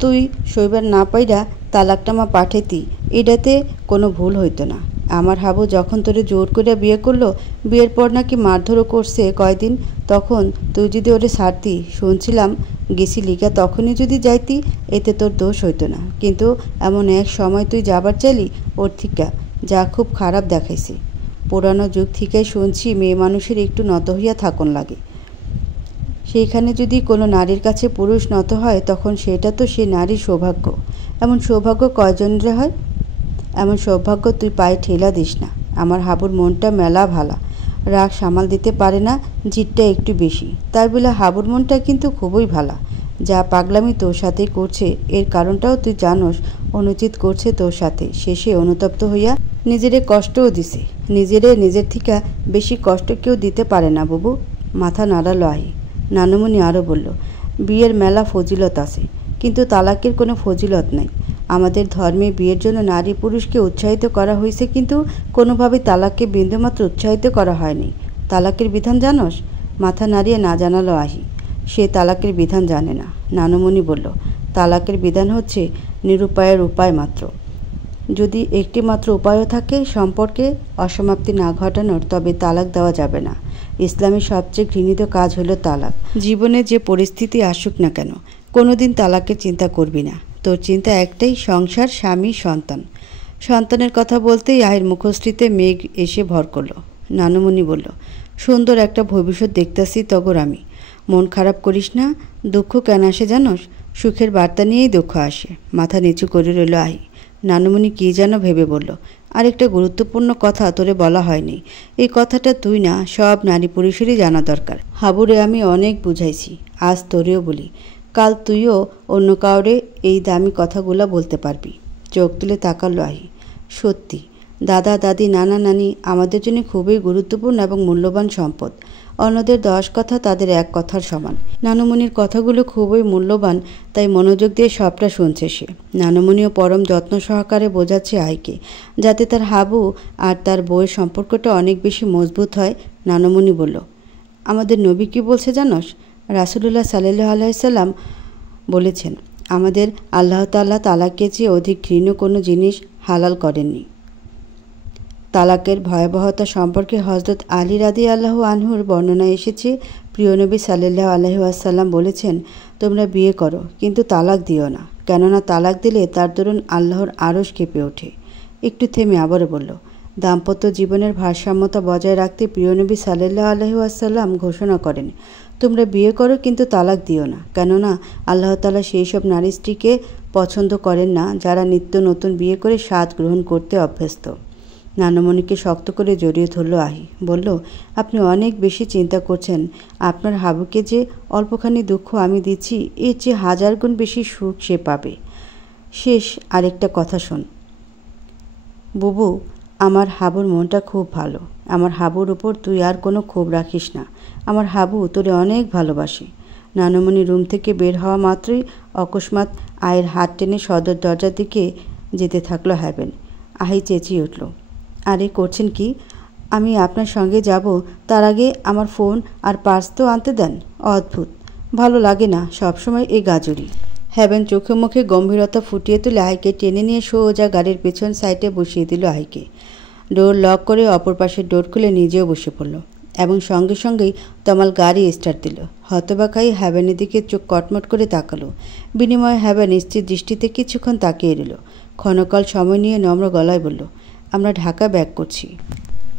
তুই শৈবার না পাইরা তালাকনামা পাঠাইতি, এটাতে কোনো ভুল হইতো না। আমার হাবু যখন তোরে জোর করে বিয়ে করলো, বিয়ের পর নাকি মারধরও করছে কয়দিন, তখন তুই যদি ওরে ছাড়তি, শুনছিলাম গেছি লিগা, তখনই যদি যাইতি, এতে তোর দোষ হইতো না। কিন্তু এমন এক সময় তুই যাবার চাইলি ওর থিকা, যা খুব খারাপ দেখাইছে। পুরানো যুগ থেকেই শুনছি মেয়ে মানুষের একটু নত হইয়া থাকুন লাগে। সেইখানে যদি কোনো নারীর কাছে পুরুষ নত হয়, তখন সেটা তো সে নারীর সৌভাগ্য। এমন সৌভাগ্য কয়জনরে হয়? এমন সৌভাগ্য তুই পায়ে ঠেলা দিস না। আমার হাবুর মনটা মেলা ভালা, রাগ সামাল দিতে পারে না, জিদটা একটু বেশি। তাই বলে হাবুর মনটা কিন্তু খুবই ভালা। যা পাগলামি তোর সাথে করছে, এর কারণটাও তুই জানোস, অনুচিত করছে তোর সাথে। শেষে অনুতপ্ত হইয়া নিজেরে কষ্টও দিছে। নিজের থেকে বেশি কষ্ট কেউ দিতে পারে না বুবু। মাথা নাড়ালো আহি। নানুমণি আরও বলল, বিয়ের মেলা ফজিলত আছে, কিন্তু তালাকের কোনো ফজিলত নাই। আমাদের ধর্মে বিয়ের জন্য নারী পুরুষকে উৎসাহিত করা হয়েছে, কিন্তু কোনোভাবেই তালাককে বিন্দুমাত্র উৎসাহিত করা হয়নি। তালাকের বিধান জানোস? মাথা নাড়িয়ে না জানালো আহি। সে তালাকের বিধান জানে না। নানুমণি বলল, তালাকের বিধান হচ্ছে নিরুপায়ের উপায় মাত্র। যদি একটি মাত্র উপায়ও থাকে সম্পর্কে অসমাপ্তি না ঘটানোর, তবে তালাক দেওয়া যাবে না। ইসলামের সবচেয়ে ঘৃণিত কাজ হলো তালাক। জীবনে যে পরিস্থিতি আসুক না কেন, কোনোদিন তালাকের চিন্তা করবি না। তোর চিন্তা একটাই, সংসার, স্বামী, সন্তান। সন্তানের কথা বলতেই আহির মুখশ্রীতে মেঘ এসে ভর করল। নানুমণি বলল, সুন্দর একটা ভবিষ্যৎ দেখতেছি তগর আমি। মন খারাপ করিস না। দুঃখ কেন আসে জানোস? সুখের বার্তা নিয়েই দুঃখ আসে। মাথা নিচু করে রইল আহি। নানুমণি কী যেন ভেবে বলল, আরেকটা গুরুত্বপূর্ণ কথা তোরে বলা হয়নি। এই কথাটা তুই না, সব নারী পুরুষেরই জানা দরকার। হাবুরে আমি অনেক বুঝাইছি, আজ তোরেও বলি। কাল তুইও অন্য কাউরে এই দামি কথাগুলো বলতে পারবি। চোখ তুলে তাকালো আহি। সত্যি, দাদা দাদি, নানা নানি আমাদের জন্য খুবই গুরুত্বপূর্ণ এবং মূল্যবান সম্পদ। অন্যদের 10 কথা তাদের 1 কথার সমান। নানুমণির কথাগুলো খুবই মূল্যবান, তাই মনোযোগ দিয়ে সবটা শুনছে সে। নানুমণিও পরম যত্ন সহকারে বোঝাচ্ছে আইকে, যাতে তার হাবু আর তার বউয়ের সম্পর্কটা অনেক বেশি মজবুত হয়। নানুমণি বলল, আমাদের নবী কি বলছে জানোস? রাসূলুল্লাহ সাল্লাল্লাহু আলাইহি সাল্লাম বলেছেন, আমাদের আল্লাহ তাআলা তালাকের চেয়ে অধিক ঘৃণ্য কোনো জিনিস হালাল করেননি। তালাকের ভয়াবহতা সম্পর্কে হযরত আলী রাদিয়াল্লাহু আনহুর বর্ণনা এসেছে, প্রিয় নবী সাল্লাল্লাহু আলাইহি ওয়াসাল্লাম বলেছেন, তোমরা বিয়ে করো কিন্তু তালাক দিও না, কেননা তালাক দিলে তার দরুন আল্লাহর আরশ কেঁপে ওঠে। একটু থেমে আবারও বলল, দাম্পত্য জীবনের ভারসাম্যতা বজায় রাখতে প্রিয় নবী সাল্লাল্লাহু আলাইহি ওয়াসাল্লাম ঘোষণা করেন, তোমরা বিয়ে করো কিন্তু তালাক দিও না, কেননা আল্লাহ তাআলা সেই সব নারী স্ত্রীকে পছন্দ করেন না যারা নিত্য নতুন বিয়ে করে স্বাদ গ্রহণ করতে অভ্যস্ত। নানুমণিকে শক্ত করে জড়িয়ে ধরল আহি। বলল, আপনি অনেক বেশি চিন্তা করছেন। আপনার হাবুকে যে অল্পখানি দুঃখ আমি দিচ্ছি, এর চেয়ে 1000 গুণ বেশি সুখ সে পাবে। শেষ আরেকটা কথা শোন বুবু, আমার হাবুর মনটা খুব ভালো। আমার হাবুর উপর তুই আর কোনো ক্ষোভ রাখিস না। আমার হাবু তোরে অনেক ভালোবাসে। নানমণি রুম থেকে বের হওয়া মাত্রই অকস্মাৎ আয়ের হাত টেনে সদর দরজার দিকে যেতে থাকলো হ্যাভেন। আহি চেঁচিয়ে উঠল, আরে করছেন কি? আমি আপনার সঙ্গে যাব, তার আগে আমার ফোন আর পার্স তো আনতে দেন। অদ্ভুত, ভালো লাগে না সবসময় এই গাজরি। হ্যাভেন চোখে মুখে গম্ভীরতা ফুটিয়ে তুলে আহিকে টেনে নিয়ে সোজা গাড়ির পেছন সাইডে বসিয়ে দিল আহিকে। ডোর লক করে অপর পাশের ডোর খুলে নিজেও বসে পড়ল এবং সঙ্গে সঙ্গেই তমাল গাড়ি স্টার্ট দিল। হতবাকাই হ্যাভেনের দিকে চোখ কটমট করে তাকালো। বিনিময়ে হ্যাভেন স্থির দৃষ্টিতে কিছুক্ষণ তাকিয়ে রইল। ক্ষণকাল সময় নিয়ে নম্র গলায় বলল, আমরা ঢাকা ব্যাক করছি।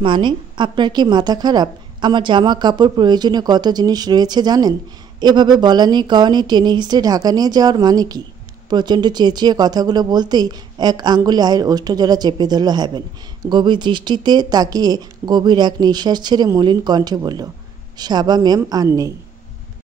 মানে? আপনার কি মাথা খারাপ? আমার জামা কাপড় প্রয়োজনীয় কত জিনিস রয়েছে জানেন? এভাবে বলা নেই কওয়া নেই টেনে হিসড়ে ঢাকা নিয়ে যাওয়ার মানে কি? প্রচণ্ড চেঁচিয়ে কথাগুলো বলতেই এক আঙ্গুলে আয়ের ওষ্ঠজোড়া চেপে ধরল হ্যাভেন। গভীর দৃষ্টিতে তাকিয়ে গভীর এক নিঃশ্বাস ছেড়ে মলিন কণ্ঠে বলল, সাবা ম্যাম আর নেই।